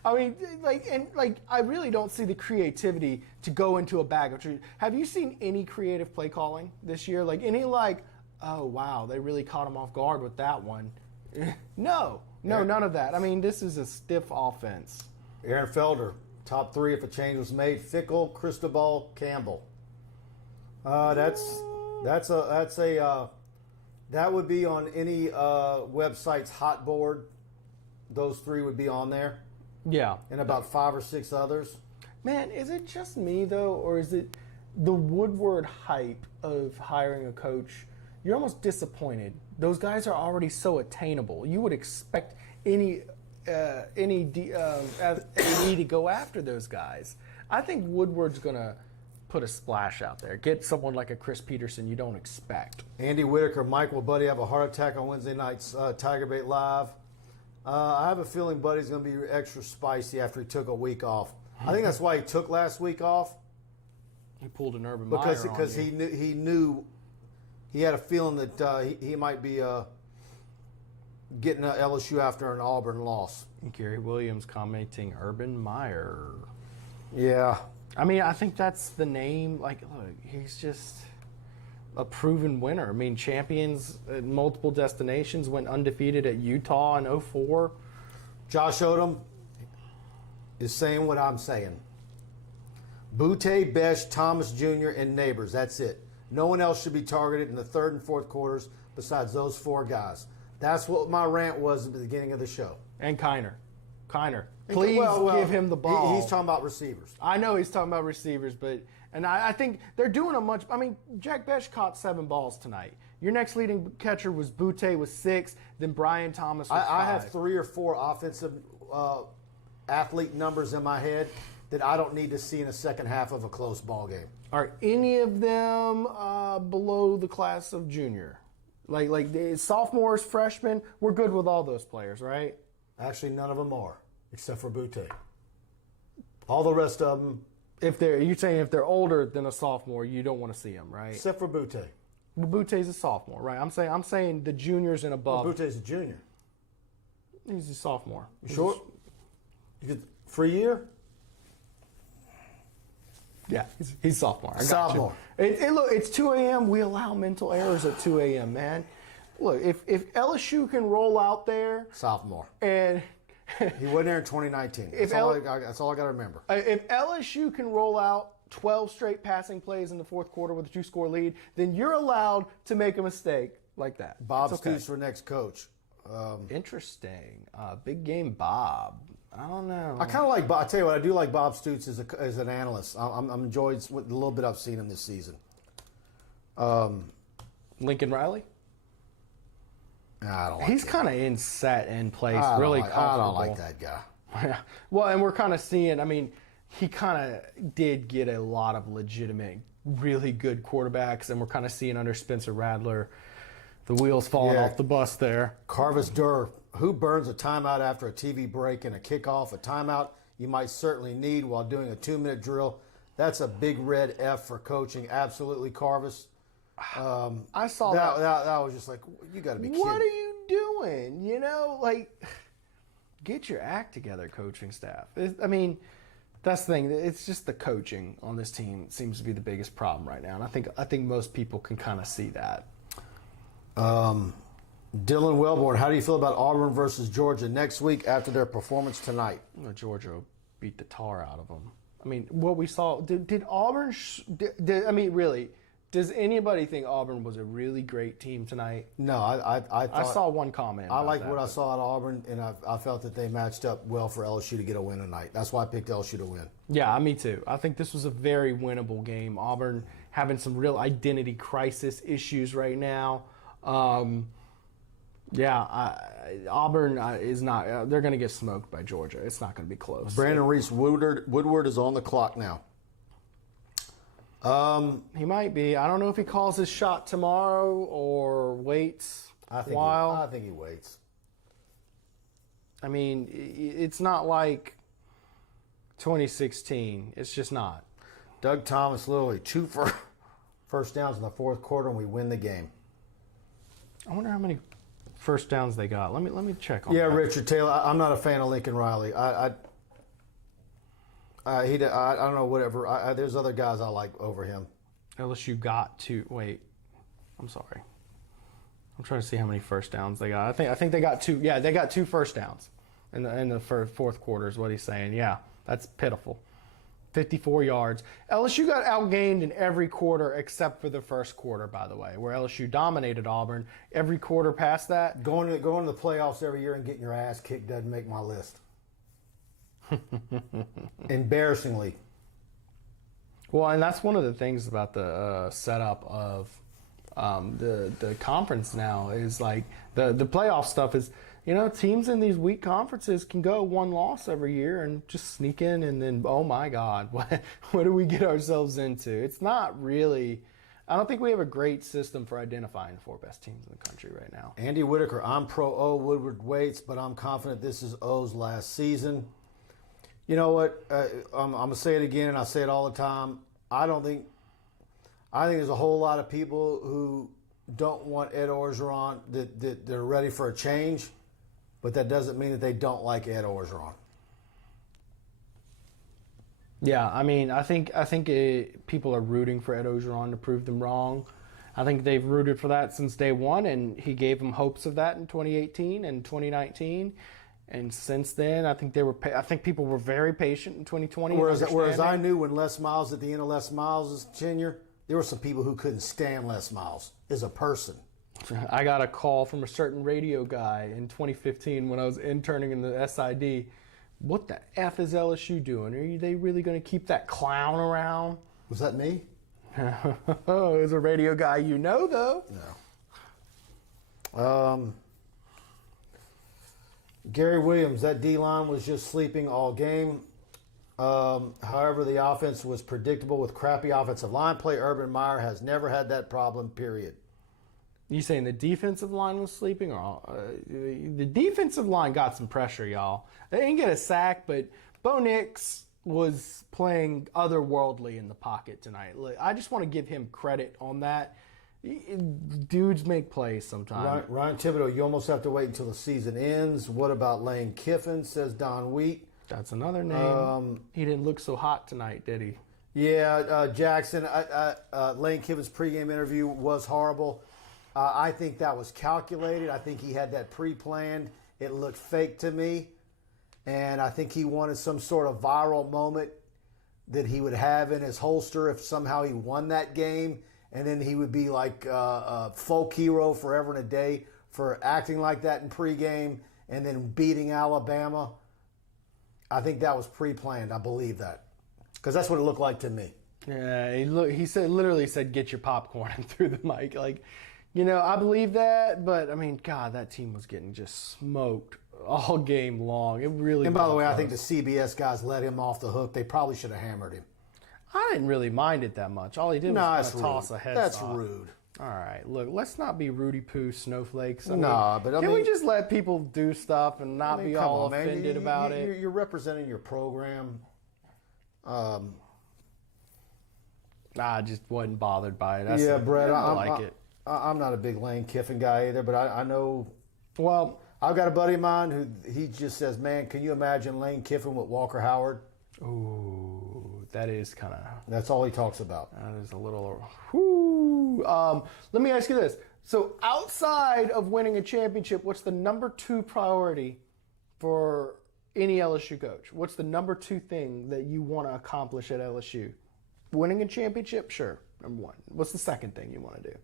I really don't see the creativity to go into a bag of trees. Have you seen any creative play calling this year? Oh, wow, they really caught him off guard with that one. No, none of that. This is a stiff offense. Aaron Felder, top 3 if a change was made. Fickle, Cristobal, Campbell. That would be on any website's hot board. Those 3 would be on there. Yeah. And about 5 or 6 others. Man, is it just me, though, or is it the Woodward hype of hiring a coach? You're almost disappointed. Those guys are already so attainable. You would expect any AD to go after those guys. I think Woodward's going to put a splash out there. Get someone like a Chris Peterson you don't expect. Andy Whitaker, Mike, will Buddy have a heart attack on Wednesday night's TigerBait Live? I have a feeling Buddy's going to be extra spicy after he took a week off. I think that's why he took last week off. He pulled an Urban Meyer because he knew he had a feeling that he might be getting LSU after an Auburn loss. Gary Williams commenting Urban Meyer. Yeah. I think that's the name. Look, he's just a proven winner. Champions at multiple destinations, went undefeated at Utah in 2004. Josh Odom is saying what I'm saying. Butte, Besh, Thomas Jr., and Neighbors. That's it. No one else should be targeted in the 3rd and 4th quarters besides those 4 guys. That's what my rant was at the beginning of the show. And Kiner. Please give him the ball. He's talking about receivers. I know he's talking about receivers, but I think they're doing a much. Jack Besh caught 7 balls tonight. Your next leading catcher was Butte with 6. Then Brian Thomas with 5. I have 3 or 4 offensive athlete numbers in my head that I don't need to see in the second half of a close ball game. Are any of them below the class of junior? Like the sophomores, freshmen, we're good with all those players, right? Actually, none of them are, except for Butte. All the rest of them, You're saying if they're older than a sophomore, you don't want to see them, right? except for Butte. Well, Butte's a sophomore, right? I'm saying the juniors and above. Butte's a junior. He's a sophomore. You sure? You get free year? Yeah, he's sophomore. I got Sophomore. You. Look, it's 2 a.m. We allow mental errors at 2 a.m., man. Look, if LSU can roll out there. Sophomore. And he wasn't there in 2019. That's all I got to remember. If LSU can roll out 12 straight passing plays in the fourth quarter with a 2-score lead, then you're allowed to make a mistake like that. Bob It's okay. Stoops for next coach. Interesting. Big game Bob. I don't know. I kind of like Bob. I tell you what, I do like Bob Stoops as an analyst. I'm enjoying the little bit I've seen him this season. Lincoln Riley? I don't like He's kind of in set in place, I really don't comfortable. I don't like that guy. Yeah. Well, and we're kind of seeing, I mean, he kind of did get a lot of legitimate, really good quarterbacks, and we're kind of seeing under Spencer Rattler the wheels falling off the bus there. Carvis Durr, who burns a timeout after a TV break and a kickoff? A timeout you might certainly need while doing a 2-minute drill. That's a big red F for coaching. Absolutely, Carvis. I saw that. That was just like, you got to be kidding. What are you doing? You know, like, get your act together, coaching staff. I mean, that's the thing. It's just the coaching on this team seems to be the biggest problem right now, and I think most people can kind of see that. Dylan Wellborn, how do you feel about Auburn versus Georgia next week after their performance tonight? Georgia beat the tar out of them. I mean, what we saw, did Auburn, I mean, really, does anybody think Auburn was a really great team tonight? No, I thought, I saw one comment. I liked what I saw at Auburn, and I felt that they matched up well for LSU to get a win tonight. That's why I picked LSU to win. Yeah, me too. I think this was a very winnable game. Auburn having some real identity crisis issues right now. Auburn is not. They're going to get smoked by Georgia. It's not going to be close. Brandon Reese Woodward is on the clock now. He might be. I don't know if he calls his shot tomorrow or waits a while. I think he waits. I mean, it's not like 2016. It's just not. Doug Thomas literally 2 first downs in the fourth quarter, and we win the game. I wonder how many first downs they got. Let me check on that. Yeah, Richard Taylor. I'm not a fan of Lincoln Riley. I don't know, whatever. There's other guys I like over him. LSU got 2. Wait, I'm sorry. I'm trying to see how many first downs they got. I think they got 2. Yeah, they got 2 first downs in the fourth quarter is what he's saying. Yeah, that's pitiful. 54 yards. LSU got outgained in every quarter except for the first quarter, by the way, where LSU dominated Auburn. Every quarter past that. Going to the playoffs every year and getting your ass kicked doesn't make my list. Embarrassingly. Well, and that's one of the things about the setup of the conference now is like the playoff stuff is, you know, teams in these weak conferences can go 1 loss every year and just sneak in and then, oh my God, what do we get ourselves into? It's not really, I don't think we have a great system for identifying the 4 best teams in the country right now. Andy Whitaker, I'm pro O. Woodward waits, but I'm confident this is O's last season. You know what? I'm going to say it again, and I say it all the time. I think there's a whole lot of people who don't want Ed Orgeron, that they're ready for a change, but that doesn't mean that they don't like Ed Orgeron. Yeah, I mean, I think people are rooting for Ed Orgeron to prove them wrong. I think they've rooted for that since day one, and he gave them hopes of that in 2018 and 2019. And since then, I think people were very patient in 2020. Whereas I knew when Les Miles, at the end of Les Miles' tenure, there were some people who couldn't stand Les Miles as a person. I got a call from a certain radio guy in 2015 when I was interning in the SID. What the F is LSU doing? Are they really going to keep that clown around? Was that me? Oh, it was a radio guy you know, though. No. Gary Williams, that D-line was just sleeping all game. However, the offense was predictable with crappy offensive line play. Urban Meyer has never had that problem, period. You saying the defensive line was sleeping? Or the defensive line got some pressure, y'all. They didn't get a sack, but Bo Nix was playing otherworldly in the pocket tonight. Look, I just want to give him credit on that. Dudes make plays sometimes. Ryan Thibodeau, you almost have to wait until the season ends. What about Lane Kiffin, says Don Wheat. That's another name. He didn't look so hot tonight, did he? Yeah, Jackson, Lane Kiffin's pregame interview was horrible. I think that was calculated. I think he had that pre-planned. It looked fake to me. And I think he wanted some sort of viral moment that he would have in his holster if somehow he won that game. And then he would be like a folk hero forever and a day for acting like that in pregame and then beating Alabama. I think that was pre-planned. I believe that. Because that's what it looked like to me. Yeah, he literally said, "Get your popcorn," and threw the mic. Like, I believe that, but I mean, God, that team was getting just smoked all game long. It really. And by the way, I think the CBS guys let him off the hook. They probably should have hammered him. I didn't really mind it that much. All he did was kind of toss a head. That's rude. All right, look, let's not be Rudy Poo snowflakes. But can we just let people do stuff and not be all offended about it? You're representing your program. I just wasn't bothered by it. Yeah, Brett, I'm not a big Lane Kiffin guy either, but I know. Well, I've got a buddy of mine who he just says, "Man, can you imagine Lane Kiffin with Walker Howard?" Ooh, that is kind of. That's all he talks about. That is a little. Whoo. Let me ask you this: so, outside of winning a championship, what's the number 2 priority for any LSU coach? What's the number 2 thing that you want to accomplish at LSU? Winning a championship, sure. Number 1. What's the second thing you want to do?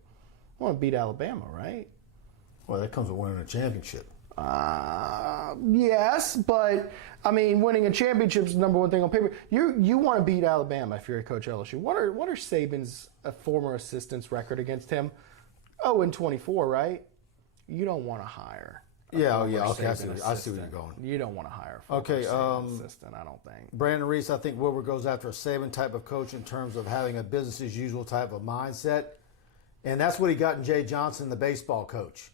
You want to beat Alabama, right? Well, that comes with winning a championship. Yes, but I mean, winning a championship is the number 1 thing on paper. You want to beat Alabama if you're a coach at LSU. What are Saban's former assistants' record against him? 0-24, right? You don't want to hire. Okay, I see where you're going. You don't want to hire a assistant, I don't think. Brandon Reese, I think Woodward goes after a Saban type of coach in terms of having a business as usual type of mindset. And that's what he got in Jay Johnson, the baseball coach.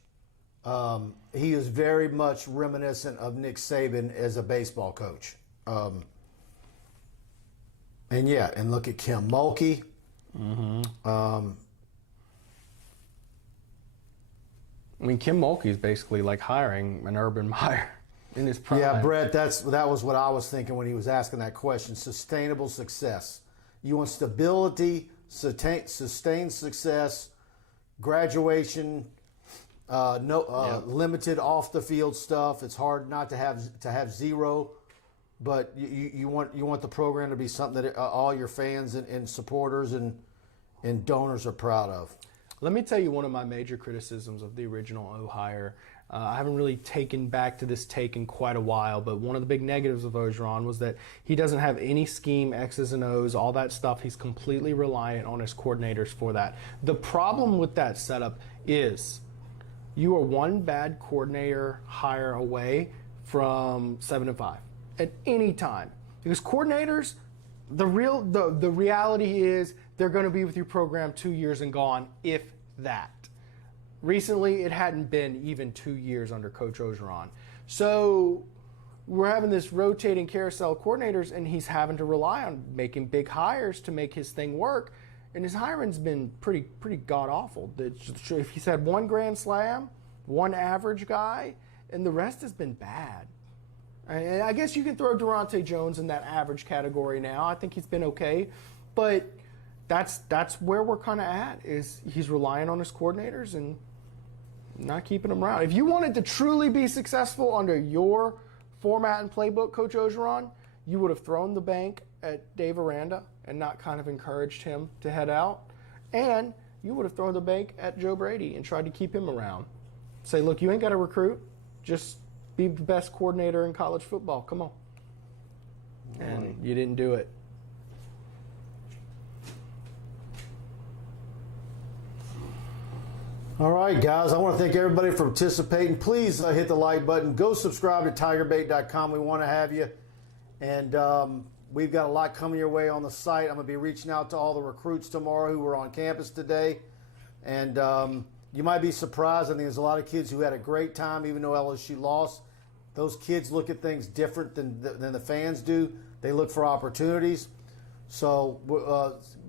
He is very much reminiscent of Nick Saban as a baseball coach. And look at Kim Mulkey. Mm-hmm. I mean, Kim Mulkey is basically like hiring an Urban Meyer in his prime. Yeah, Brett, that was what I was thinking when he was asking that question. Sustainable success. You want stability, sustained success, graduation, limited off the field stuff. It's hard not to have zero, but you want the program to be something that all your fans and supporters and donors are proud of. Let me tell you one of my major criticisms of the original O hire. I haven't really taken back to this take in quite a while, but one of the big negatives of Orgeron was that he doesn't have any scheme, X's and O's, all that stuff. He's completely reliant on his coordinators for that. The problem with that setup is you are one bad coordinator hire away from 7-5 at any time. Because coordinators, the reality is they're going to be with your program 2 years and gone, if that. Recently, it hadn't been even 2 years under Coach Orgeron. So we're having this rotating carousel coordinators, and he's having to rely on making big hires to make his thing work. And his hiring's been pretty god-awful. If he's had one grand slam, one average guy, and the rest has been bad. And I guess you can throw Daronte Jones in that average category now. I think he's been okay. But that's where we're kind of at, is he's relying on his coordinators and not keeping them around. If you wanted to truly be successful under your format and playbook, Coach Orgeron, you would have thrown the bank at Dave Aranda and not kind of encouraged him to head out. And you would have thrown the bank at Joe Brady and tried to keep him around. Say, look, you ain't got to recruit. Just be the best coordinator in college football. Come on. And you didn't do it. All right, guys. I want to thank everybody for participating. Please hit the like button. Go subscribe to TigerBait.com. We want to have you. And we've got a lot coming your way on the site. I'm going to be reaching out to all the recruits tomorrow who were on campus today. And you might be surprised. I think there's a lot of kids who had a great time, even though LSU lost. Those kids look at things different than the fans do. They look for opportunities. So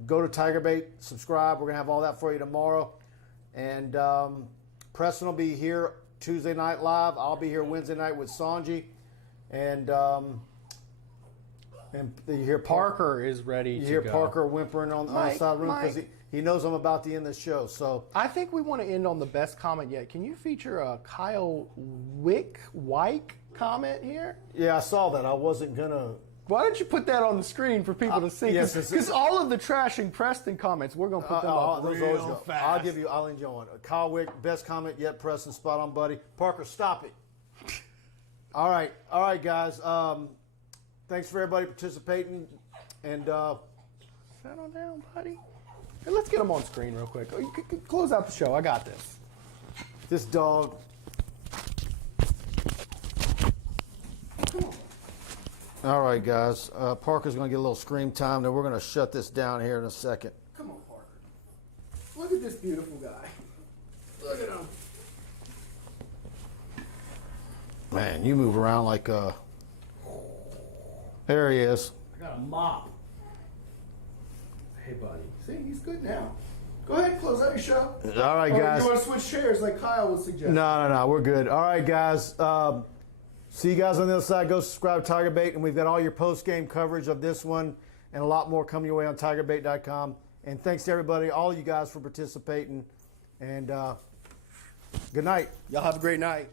go to TigerBait, subscribe. We're going to have all that for you tomorrow. And Preston will be here Tuesday night live. I'll be here Wednesday night with Sanji. And you hear Parker is ready to go. You hear Parker whimpering on the side of the room because he knows I'm about to end the show. So I think we want to end on the best comment yet. Can you feature a Kyle Wyke comment here? Yeah, I saw that. I wasn't going to. Why don't you put that on the screen for people to see? Because all of the trashing Preston comments, we're going to put them up real fast. I'll enjoy one. Kyle Wick, best comment yet. Preston, spot on, buddy. Parker, stop it. All right, guys. Thanks for everybody participating. And settle down, buddy. Hey, let's get them on screen real quick. You can close out the show. I got this. This dog. All right, guys. Parker's going to get a little scream time. Then we're going to shut this down here in a second. Come on, Parker. Look at this beautiful guy. Look at him. Man, you move around like there he is. I got a mop. Hey, buddy. See, he's good now. Go ahead, close out your show. All right, guys. You want to switch chairs like Kyle was suggesting? No. We're good. All right, guys. See you guys on the other side. Go subscribe to TigerBait, and we've got all your post-game coverage of this one and a lot more coming your way on TigerBait.com. And thanks to everybody, all you guys, for participating. And good night. Y'all have a great night.